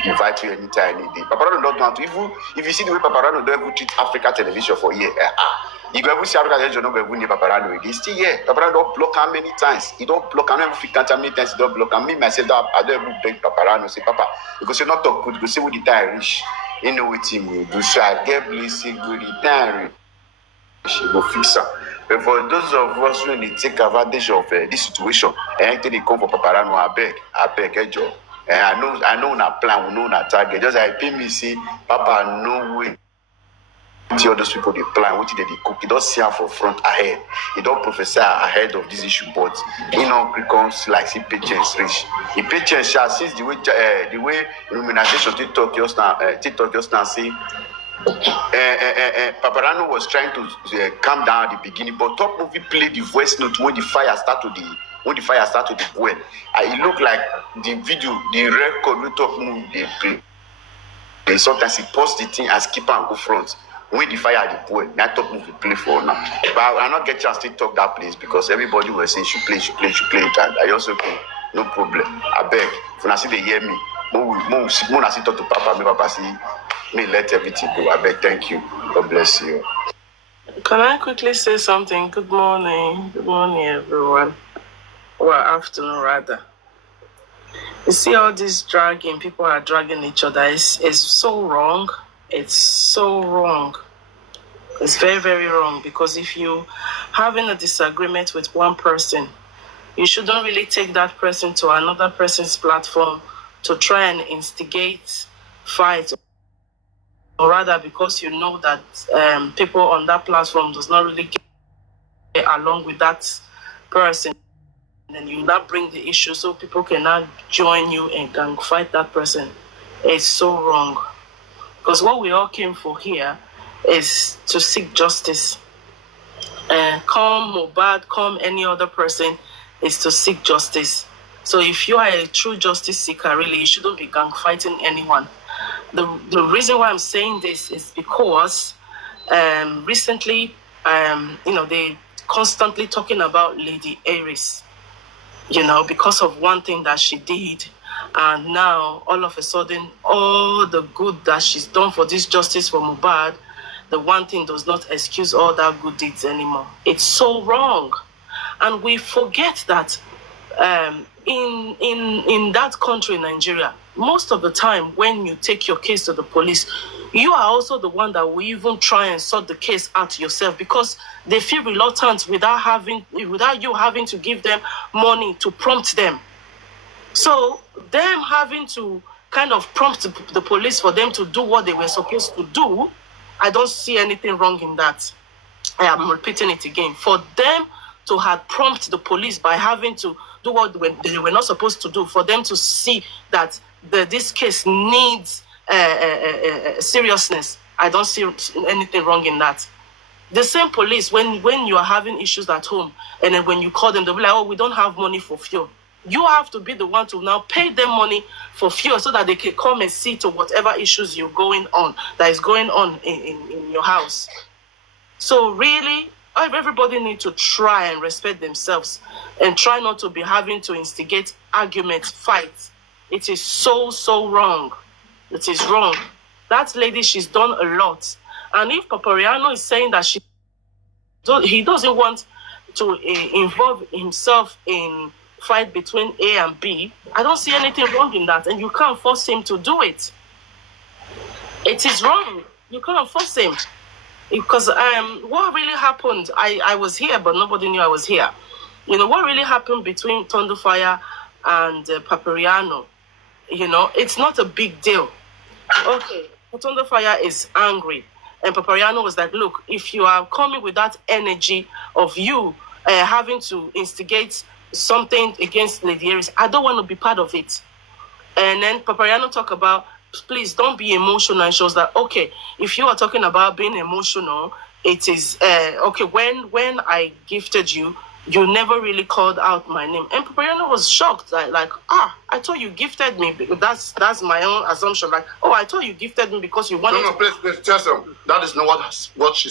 invite you anytime, any day. Papariano don't want to. Even if you see the way Papariano don't even treat Africa television for a year, you go ever see Africa television, don't ever need Papariano. He's still here. Papariano don't block how many times? He don't block. I don't even think how many times he don't block. And me myself, I don't even beg Papariano. Say, Papa, because you're not talk good. Because say when the time reach, you know what him will do. So I get blessing good the time reach. She go fix her. But for those of us when they take advantage of this situation, anything they come for Papariano, I beg, Joe. I know na plan, we know na target. Just like pay me say, Papa, no way. See all those people they plan, what they cook. He don't see her for front ahead. He don't prophesy ahead of this issue, but becomes like see patience reach. The patience since the way illumination TikTok just now say. Papariano was trying to calm down at the beginning, but Top Movie played the voice note when the fire started to boil. It looked like the video, the record with Top Movie they play. They sometimes he pause the thing and skip and go front. When the fire at the boil, that Top Movie play for now. But I not get chance to talk that place because everybody was saying she play it, and I also play. No problem. I beg. When I see they hear me, when I see talk to Papa, me Papa see. Me let everything go. I beg, thank you. God bless you. Can I quickly say something? Good morning. Good morning, everyone. Well, afternoon, rather. You see all this dragging, people are dragging each other. It's so wrong. It's so wrong. It's very, very wrong because if you having a disagreement with one person, you shouldn't really take that person to another person's platform to try and instigate fights. Or rather, because you know that people on that platform does not really get along with that person, and then you now bring the issue so people can now join you and can fight that person. is so wrong. Because what we all came for here is to seek justice. Come Mohbad, come any other person, is to seek justice. So if you are a true justice seeker, really, you shouldn't be gang fighting anyone. The reason why I'm saying this is because recently, they constantly talking about Lady Aries, because of one thing that she did. And now, all of a sudden, all the good that she's done for this justice for Mohbad, the one thing does not excuse all that good deeds anymore. It's so wrong. And we forget that in that country, Nigeria, most of the time when you take your case to the police, you are also the one that will even try and sort the case out yourself, because they feel reluctant without you having to give them money to prompt them. So them having to kind of prompt the police for them to do what they were supposed to do, I don't see anything wrong in that. I am repeating it again. For them to have prompted the police by having to do what they were not supposed to do, for them to see that this case needs seriousness, I don't see anything wrong in that. The same police, when you are having issues at home, and then when you call them, they'll be like, oh, we don't have money for fuel. You have to be the one to now pay them money for fuel so that they can come and see to whatever issues that is going on in your house. So really, everybody needs to try and respect themselves and try not to be having to instigate arguments, fights. It is so, so wrong. It is wrong. That lady, she's done a lot. And if Papariano is saying that he doesn't want to involve himself in fight between A and B, I don't see anything wrong in that. And you can't force him to do it. It is wrong. You can't force him. Because what really happened, I was here, but nobody knew I was here. What really happened between Thunderfire and Papariano, it's not a big deal. Okay, Thunderfire is angry. And Papariano was like, look, if you are coming with that energy of you having to instigate something against Lady Aries, I don't want to be part of it. And then Papariano talk about, please don't be emotional. And shows that, okay, if you are talking about being emotional, it is, okay, when I gifted you, you never really called out my name. And Papariano was shocked, like, I thought you gifted me. That's my own assumption. Like, oh, I thought you gifted me because you wanted. No, please, Tessa, that is not what she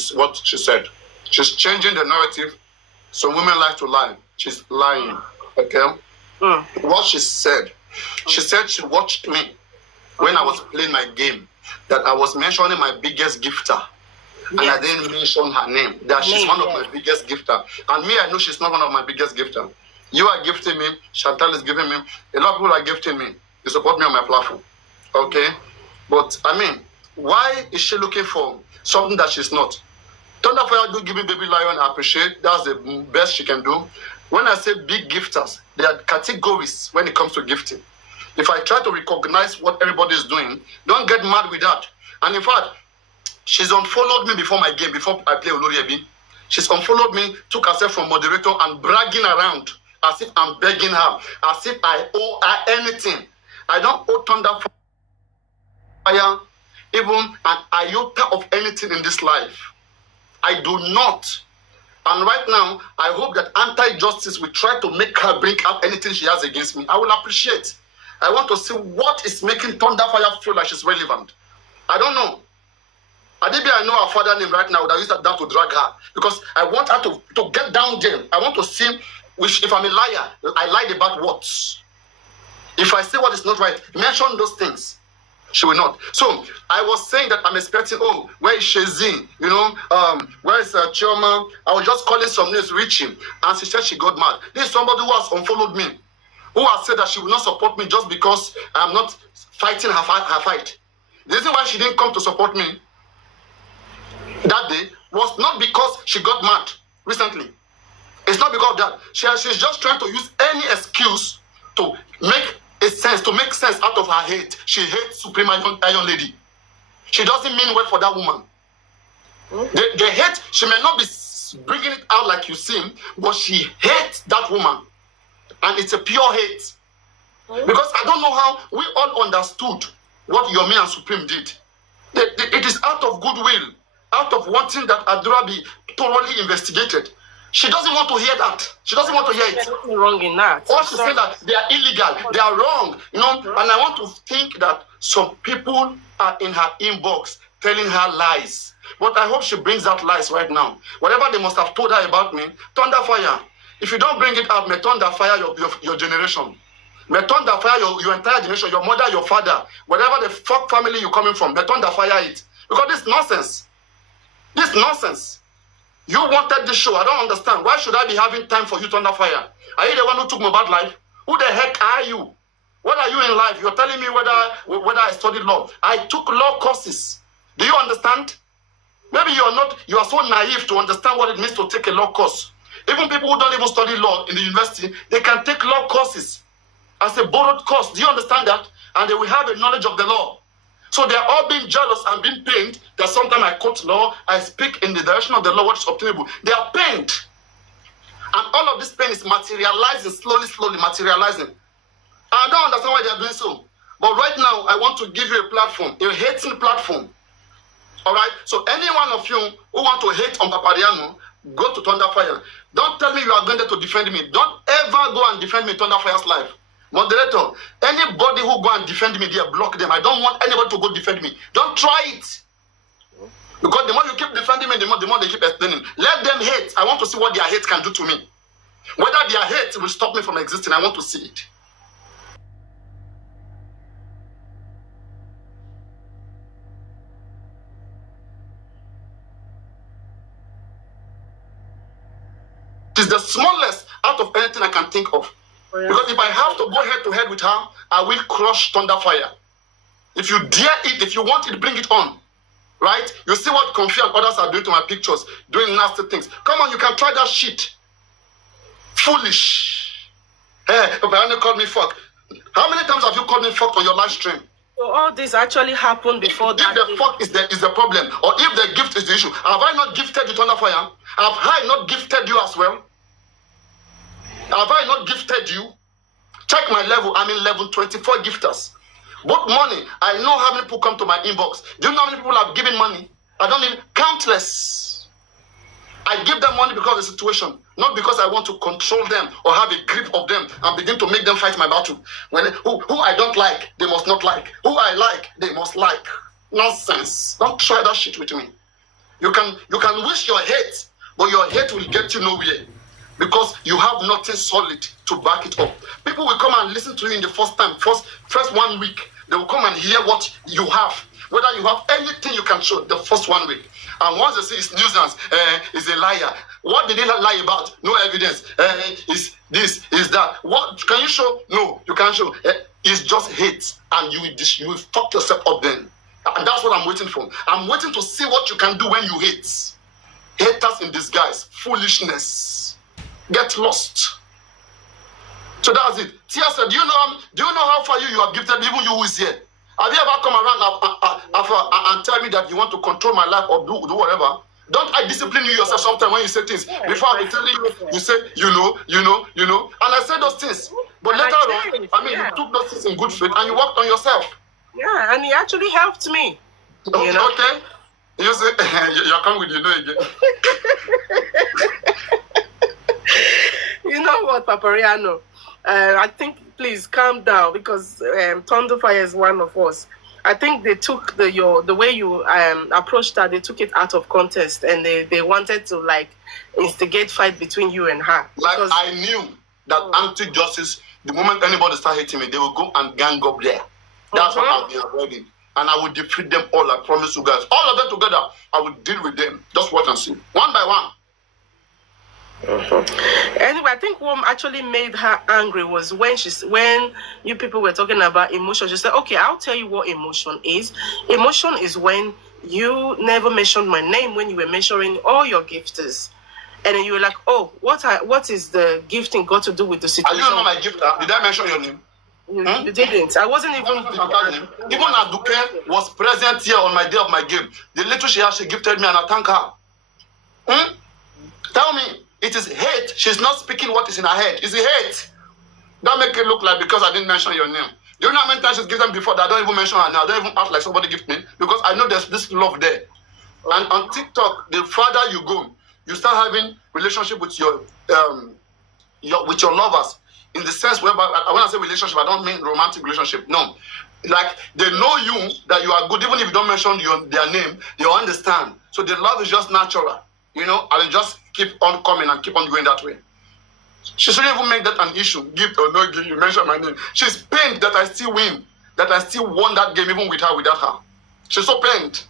said. She's changing the narrative. So women like to lie. She's lying. Okay. What she said she watched me when I was playing my game. That I was mentioning my biggest gifter. And I didn't mention her name. That she's one of my biggest gifter. And me, I know she's not one of my biggest gifter. You are gifting me. Chantal is giving me. A lot of people are gifting me. You support me on my platform. Okay? But, why is she looking for something that she's not? Thunderfire do give me Baby Lion. I appreciate. That's the best she can do. When I say big gifters, there are categories when it comes to gifting. If I try to recognize what everybody is doing, don't get mad with that. And in fact, she's unfollowed me before my game, before I play Olori Ebi. She's unfollowed me, took herself from moderator and bragging around as if I'm begging her, as if I owe her anything. I don't owe Thunderfire even an iota of anything in this life. I do not. And right now, I hope that anti-justice will try to make her bring up anything she has against me. I will appreciate. I want to see what is making Thunderfire feel like she's relevant. I don't know. Maybe I know her father's name right now that I use that down to drag her. Because I want her to get down there. I want to see if I'm a liar, I lied about what. If I say what is not right, mention those things. She will not. So I was saying that I'm expecting, where is Shezi? Where is Chioma? I was just calling some names, reaching. And she said she got mad. This is somebody who has unfollowed me. Who has said that she will not support me just because I'm not fighting her fight. The reason why she didn't come to support me that day was not because she got mad recently. It's not because of that. She's just trying to use any excuse to make sense out of her hate. She hates Supreme Iron Lady. She doesn't mean well for that woman. The hate, she may not be bringing it out like you seem, but she hates that woman. And it's a pure hate. Because I don't know how we all understood what Yomi and Supreme did. It is out of goodwill, out of wanting that Adura be thoroughly investigated. She doesn't want to hear that. She doesn't want to hear it. There's nothing wrong in that. Or she said that they are illegal, they are wrong, you know. And I want to think that some people are in her inbox telling her lies. But I hope she brings out lies right now. Whatever they must have told her about me, Thunderfire. If you don't bring it out, may Thunderfire your generation. May Thunderfire your entire generation, your mother, your father, whatever the fuck family you're coming from, may Thunderfire it. Because this nonsense. This nonsense. You wanted this show. I don't understand. Why should I be having time for you, Thunderfire? Are you the one who took my bad life? Who the heck are you? What are you in life? You're telling me whether I studied law. I took law courses. Do you understand? Maybe you are so naive to understand what it means to take a law course. Even people who don't even study law in the university, they can take law courses as a borrowed course. Do you understand that? And they will have a knowledge of the law. So they are all being jealous and being pained that sometimes I quote law, I speak in the direction of the law, what is obtainable. They are pained. And all of this pain is materializing, slowly materializing. I don't understand why they are doing so. But right now, I want to give you a platform, a hating platform. All right? So any one of you who want to hate on Papariano, go to Thunderfire. Don't tell me you are going there to defend me. Don't ever go and defend me, Thunderfire's life. Moderator, anybody who go and defend me there, block them. I don't want anybody to go defend me. Don't try it. Because the more you keep defending me, the more they keep explaining. Let them hate. I want to see what their hate can do to me. Whether their hate will stop me from existing, I want to see it. It is the smallest out of anything I can think of. Because if I have to go head to head with her, I will crush Thunderfire. If you dare it, if you want it, bring it on. Right? You see what Confi and others are doing to my pictures, doing nasty things. Come on, you can try that shit. Foolish. Hey, Papariano called me fuck. How many times have you called me fuck on your live stream? So all this actually happened before that. If the fuck is the problem, or if the gift is the issue, have I not gifted you Thunderfire? Have I not gifted you as well? Have I not gifted you? Check my level. I'm in level 24 gifters. Both money. I know how many people come to my inbox. Do you know how many people have given money? I don't need countless. I give them money because of the situation, not because I want to control them or have a grip of them and begin to make them fight my battle. Who I don't like, they must not like. Who I like, they must like. Nonsense. Don't try that shit with me. You can wish your hate, but your hate will get you nowhere. Because you have nothing solid to back it up. People will come and listen to you in the first 1 week. They will come and hear what you have. Whether you have anything you can show the first 1 week. And once they say it's nuisance, is a liar. What did they lie about? No evidence. Is this, is that. What can you show? No, you can't show. It's just hate. And you will fuck yourself up then. And that's what I'm waiting for. I'm waiting to see what you can do when you hate. Haters in disguise. Foolishness. Get lost. So that's it. Tia said, do you know how far you have gifted, even you who is here? Have you ever come around and tell me that you want to control my life or do whatever? Don't I discipline you yourself sometimes when you say things? Before I be telling you, you say, you know. And I said those things. But later on, you took those things in good faith and you worked on yourself. Yeah, and he actually helped me. Okay. You know? Okay. You say, you're coming with again. You know what, Papariano? I think, please calm down because Thunderfire is one of us. I think they took the way you approached her, they took it out of context and they wanted to instigate fight between you and her. Because I knew that anti-justice, the moment anybody start hating me, they will go and gang up there. That's what I've been avoiding. And I will defeat them all, I promise you guys. All of them together, I will deal with them. Just watch and see. One by one. Anyway, I think what actually made her angry was when you people were talking about emotion. She said, okay, I'll tell you what emotion is. Emotion is when you never mentioned my name when you were mentioning all your gifters. And then you were like, oh, what is the gifting got to do with the situation? Are you not my gifter? Did I mention your name? You didn't. I wasn't even... Even Aduke was present here on my day of my game. The little she had, she gifted me and I thank her. Tell me, it is hate. She's not speaking what is in her head. It's hate. Don't make it look like because I didn't mention your name. Do you know how many times she's given them before that I don't even mention her now? I don't even act like somebody gift me because I know there's this love there. And on TikTok, the further you go, you start having relationship with your lovers. In the sense whereby, when I say relationship, I don't mean romantic relationship. No. Like, they know you, that you are good. Even if you don't mention their name, they understand. So the love is just natural. You know, and it just keep on coming and keep on going that way. She shouldn't even make that an issue. Gift or no gift, you mention my name. She's pained that I still win. That I still won that game even with her, without her. She's so pained.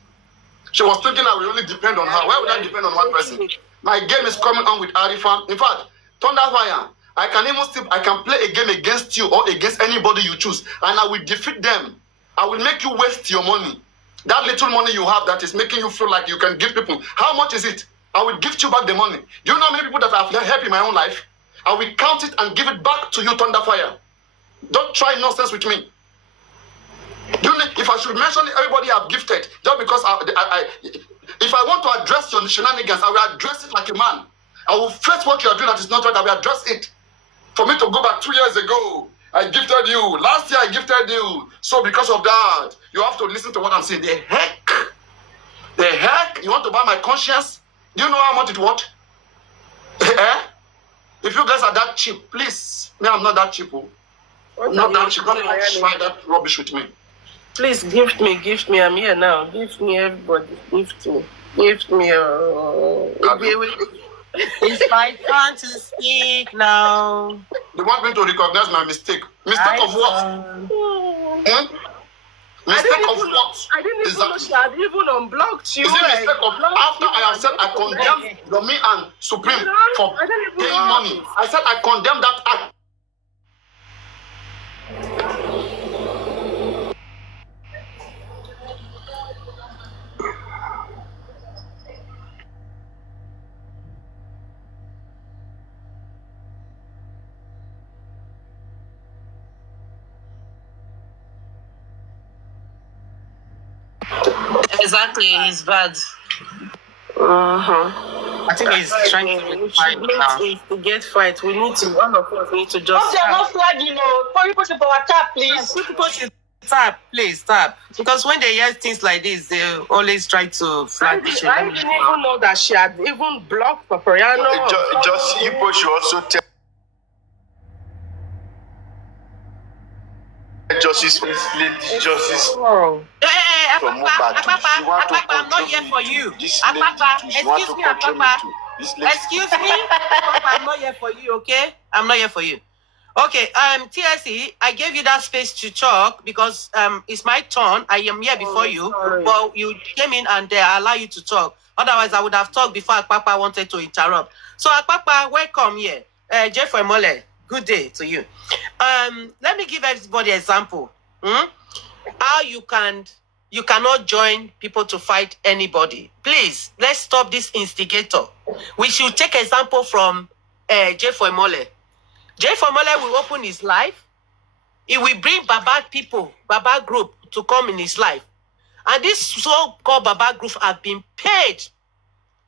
She was thinking I will only depend on her. Why would I depend on one person? My game is coming on with Arifan. In fact, Thunderfire, I can play a game against you or against anybody you choose, and I will defeat them. I will make you waste your money. That little money you have that is making you feel like you can give people. How much is it? I will gift you back the money. Do you know how many people that I've helped in my own life? I will count it and give it back to you, Thunderfire. Don't try nonsense with me. Do you know, if I should mention everybody I've gifted, just because if I want to address your shenanigans, I will address it like a man. I will face what you are doing that is not right. I will address it. For me to go back 2 years ago, I gifted you. Last year I gifted you. So because of that, you have to listen to what I'm saying. The heck? You want to buy my conscience? Do you know how much it worth? If you guys are that cheap, please. Me, I'm not that cheap. I'm not that cheap. Don't try that rubbish with me. Please gift me. I'm here now. Gift me, everybody. Gift me. It's my turn to speak now. They want me to recognize my mistake. Mistake of what? Mistake of what? I didn't even know she had even unblocked you. Is it mistake of after I have said I condemn Yomi and Supreme for paying money? I said I condemn that act. Exactly, he's bad. I think he's trying to fight now. To get fight, we need to, one of us need to just. They're not flagging, you put it for our tap, please. Push it. Tap. Because when they hear things like this, they always try to flag the shit. I didn't even know that she had even blocked Papariano. Just you should also tell Justice. From Apapa, I'm not here for you. Apapa, excuse me, Apapa. Excuse me, Apapa, I'm not here for you, okay? I'm not here for you. Okay, TSE, I gave you that space to talk because it's my turn. I am here before you, but you came in and I allow you to talk. Otherwise, I would have talked before Apapa wanted to interrupt. So, Apapa, welcome here. J4M, good day to you. Let me give everybody an example. How you cannot join people to fight anybody. Please, let's stop this instigator. We should take example from J4M. J4M will open his life. He will bring Baba people, Baba group to come in his life. And this so-called Baba group have been paid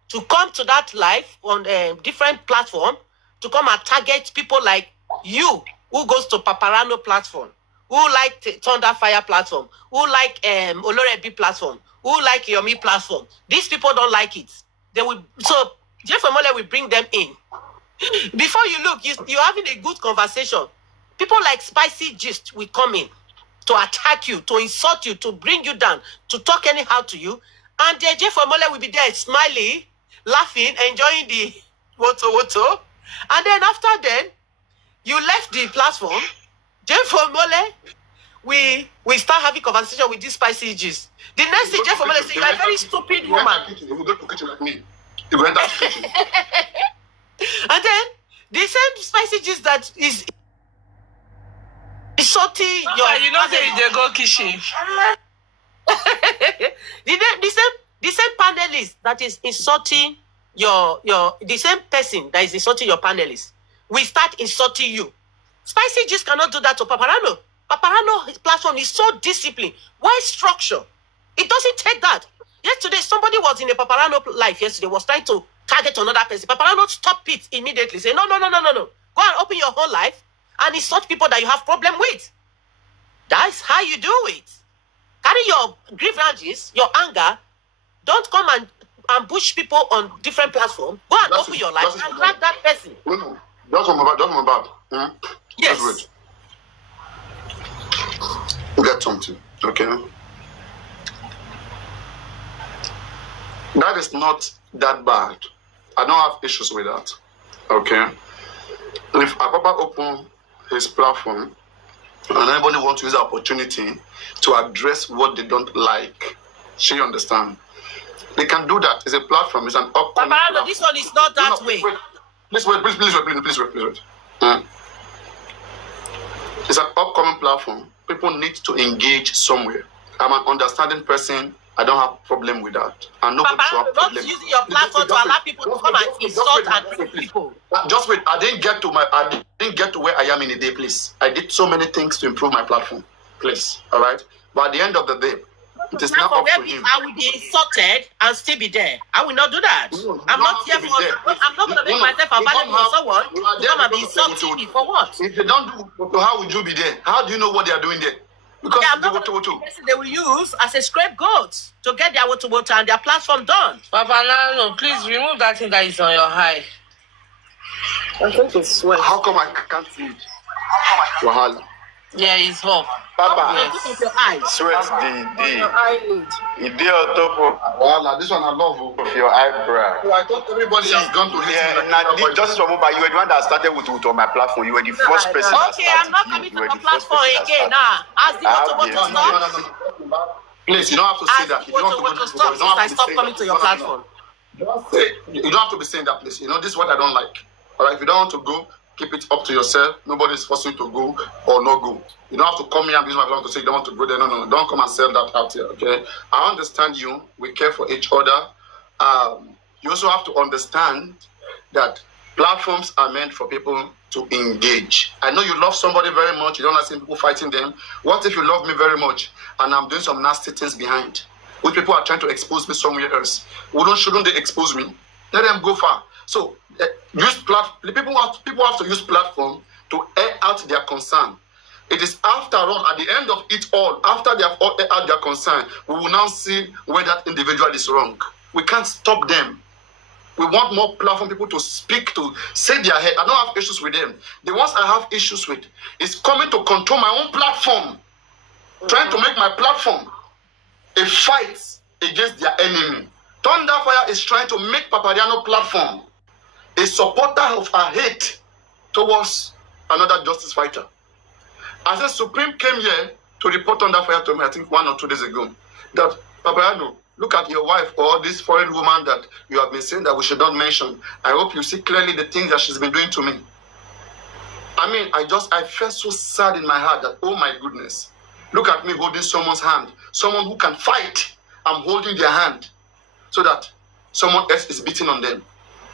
to come to that life on a different platform to come and target people like you who goes to Papariano platform, who like Thunderfire platform, who like Olorebi platform, who like Yomi platform. These people don't like it. They will, so J4M will bring them in. Before you look, you're having a good conversation. People like Spicy Gist will come in to attack you, to insult you, to bring you down, to talk anyhow to you. And J4M will be there smiling, laughing, enjoying the wotowoto. And then after then, you left the platform. J4M, we start having conversation with this Spicy Gist. The next thing J4M says, you're a very stupid woman. You go to kitchen like me. You go enter the kitchen. And then the same Spicy Gist that is insulting your. You know they go kitchen. the same panelist that is insulting your the same person that is insulting your panelist will start insulting you. Spicy Gist cannot do that to Papariano. Papariano platform is so disciplined. Why structure? It doesn't take that. Yesterday, somebody was in a Papariano life yesterday, was trying to target another person. Papariano stop it immediately. Say, no. Go and open your whole life and insult people that you have problem with. That's how you do it. Carry your grievances, your anger. Don't come and ambush people on different platforms. Go and open your life and drag that person. No. Just from about. Yes. Just wait. Get something. Okay. That is not that bad. I don't have issues with that. Okay. If Apapa open his platform and anybody wants to use the opportunity to address what they don't like, she understand. They can do that. It's a platform. It's an upcoming platform. This one is not that way. Please wait. It's an upcoming platform. People need to engage somewhere. I'm an understanding person. I don't have a problem with that. And nobody should have not problem. using your platform to allow people to come and insult and treat people. Just wait. I didn't get to where I am in a day, please. I did so many things to improve my platform. Please. All right? But at the end of the day, it is not up to him. I will be insulted and still be there. I will not do that. No, I'm not here for. I'm not going to make myself available for someone to come and be insulting me for what? If they don't do, how would you be there? How do you know what they are doing there? Because they will use as a scapegoat to get their wotowoto and their platform done. Papariano, please remove that thing that is on your eye. I think it's sweat. How come I can't see it? Wahala. Yeah, it's hot. Papa, Yes. Your eyes. sweat Your eyelid. the on top Wahala. This one I love. of your eyebrow. So I thought everybody has gone to listen. Yeah, now the Justice for Mobile, you were the one that started with on my platform. You were the first person. Okay, I'm not coming to your platform again now. As the wotowoto stop. No. Please, you don't have to say that. If you want Wotowoto stop since I stop coming to your platform. Just say, you don't have to be saying that, please. You know, this is what I don't like. All right, if you don't want to go, keep it up to yourself. Nobody's forcing you to go or not go. You don't have to come here and use my platform to say you don't want to go there. No. Don't come and sell that out here, okay? I understand you. We care for each other. You also have to understand that platforms are meant for people to engage. I know you love somebody very much. You don't like seeing people fighting them. What if you love me very much and I'm doing some nasty things behind? Which people are trying to expose me somewhere else. Shouldn't they expose me? Let them go far. So people have to use platform to air out their concern. It is after all, at the end of it all, after they have all aired out their concern, we will now see where that individual is wrong. We can't stop them. We want more platform people to speak, to say their head. I don't have issues with them. The ones I have issues with is coming to control my own platform, trying to make my platform a fight against their enemy. Thunderfire is trying to make Papariano platform a supporter of her hate towards another justice fighter. I said Supreme came here to report Thunderfire to me, I think 1 or 2 days ago, that Papariano, look at your wife or this foreign woman that you have been saying that we should not mention. I hope you see clearly the things that she's been doing to me. I mean, I felt so sad in my heart that, oh my goodness, look at me holding someone's hand, someone who can fight. I'm holding their hand so that someone else is beating on them.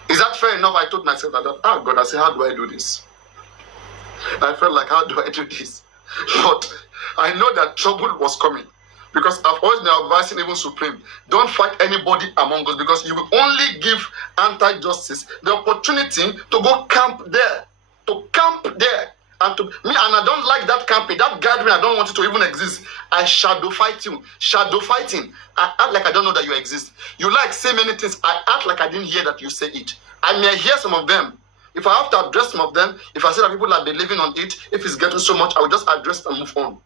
Is that fair enough? I told myself that, oh God, I said, how do I do this? I felt like, how do I do this? But I know that trouble was coming. Because I've always been advising even Supreme, don't fight anybody among us because you will only give anti-justice the opportunity to go camp there. And I don't like that camping, that gathering, I don't want it to even exist. I shadow fight you. Shadow fighting. I act like I don't know that you exist. You like say many things, I act like I didn't hear that you say it. I may hear some of them. If I have to address some of them, if I see that people are believing on it, if it's getting so much, I will just address and move on.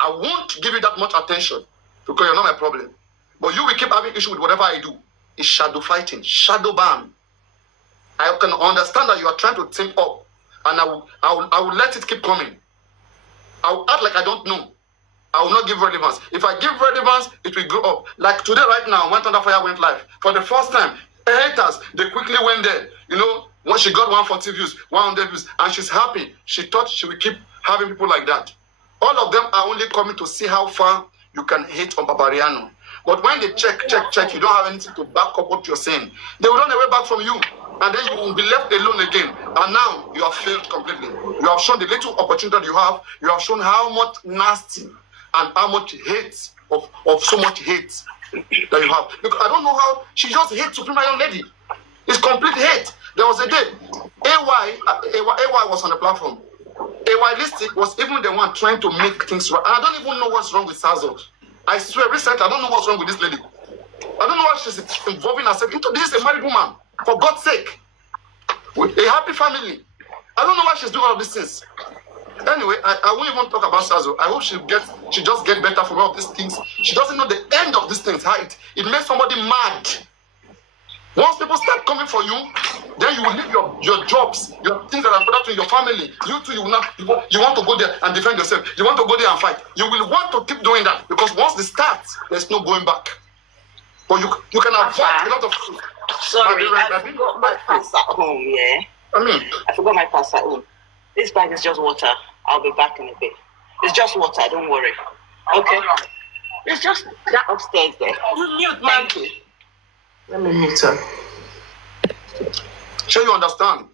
I won't give you that much attention because you're not my problem. But you will keep having issue with whatever I do. It's shadow fighting, shadow ban. I can understand that you are trying to think up, and I will let it keep coming. I will act like I don't know. I will not give relevance. If I give relevance, it will go up. Like today, right now, when Thunderfire went live, for the first time, haters, they quickly went there. You know, when she got 140 views, 100 views, and she's happy. She thought she would keep having people like that. All of them are only coming to see how far you can hate on Papariano. But when they check, you don't have anything to back up what you're saying. They will run away back from you. And then you will be left alone again. And now you have failed completely. You have shown the little opportunity that you have. You have shown how much nasty and how much hate, of so much hate that you have. Because I don't know how she just hates Supreme Young Lady. It's complete hate. There was a day, AY was on the platform. AY Stylistic was even the one trying to make things right. And I don't even know what's wrong with Sazo. I swear, recently, I don't know what's wrong with this lady. I don't know why she's involving herself into this. A married woman, for God's sake. With a happy family. I don't know why she's doing all of these things. Anyway, I won't even talk about Sazo. I hope she just get better from all of these things. She doesn't know the end of these things. How it makes somebody mad. Once people start coming for you, then you will leave your jobs, your things that are important to your family. You too, you want to go there and defend yourself. You want to go there and fight. You will want to keep doing that because once they start, there's no going back. But you can avoid a lot of things. Sorry, I forgot my pass at home, yeah? I forgot my pass at home. This bag is just water. I'll be back in a bit. It's just water, don't worry. Okay? It's just that upstairs there. You mute, man. Thank you. Let me mute her. Sure you understand?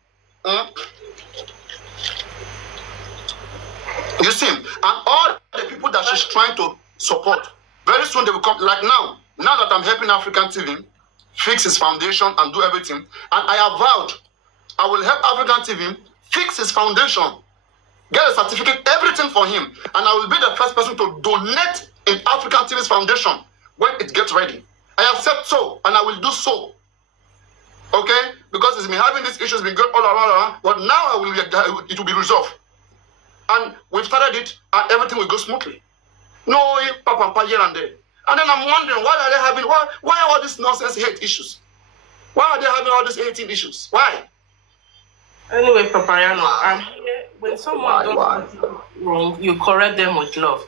You see, and all the people that she's trying to support, very soon they will come. Like now that I'm helping African TV fix his foundation and do everything, and I have vowed I will help African TV fix his foundation, get a certificate, everything for him, and I will be the first person to donate in African TV's foundation when it gets ready. I accept so, and I will do so. Okay? Because it's been having these issues, been going all around, but now it will be resolved. And we've started it, and everything will go smoothly. No papa here and there. And then I'm wondering, why are they having, why all these nonsense hate issues? Why are they having all these 18 issues? Why? Anyway, Papariano, I'm here. When someone does something wrong, you correct them with love.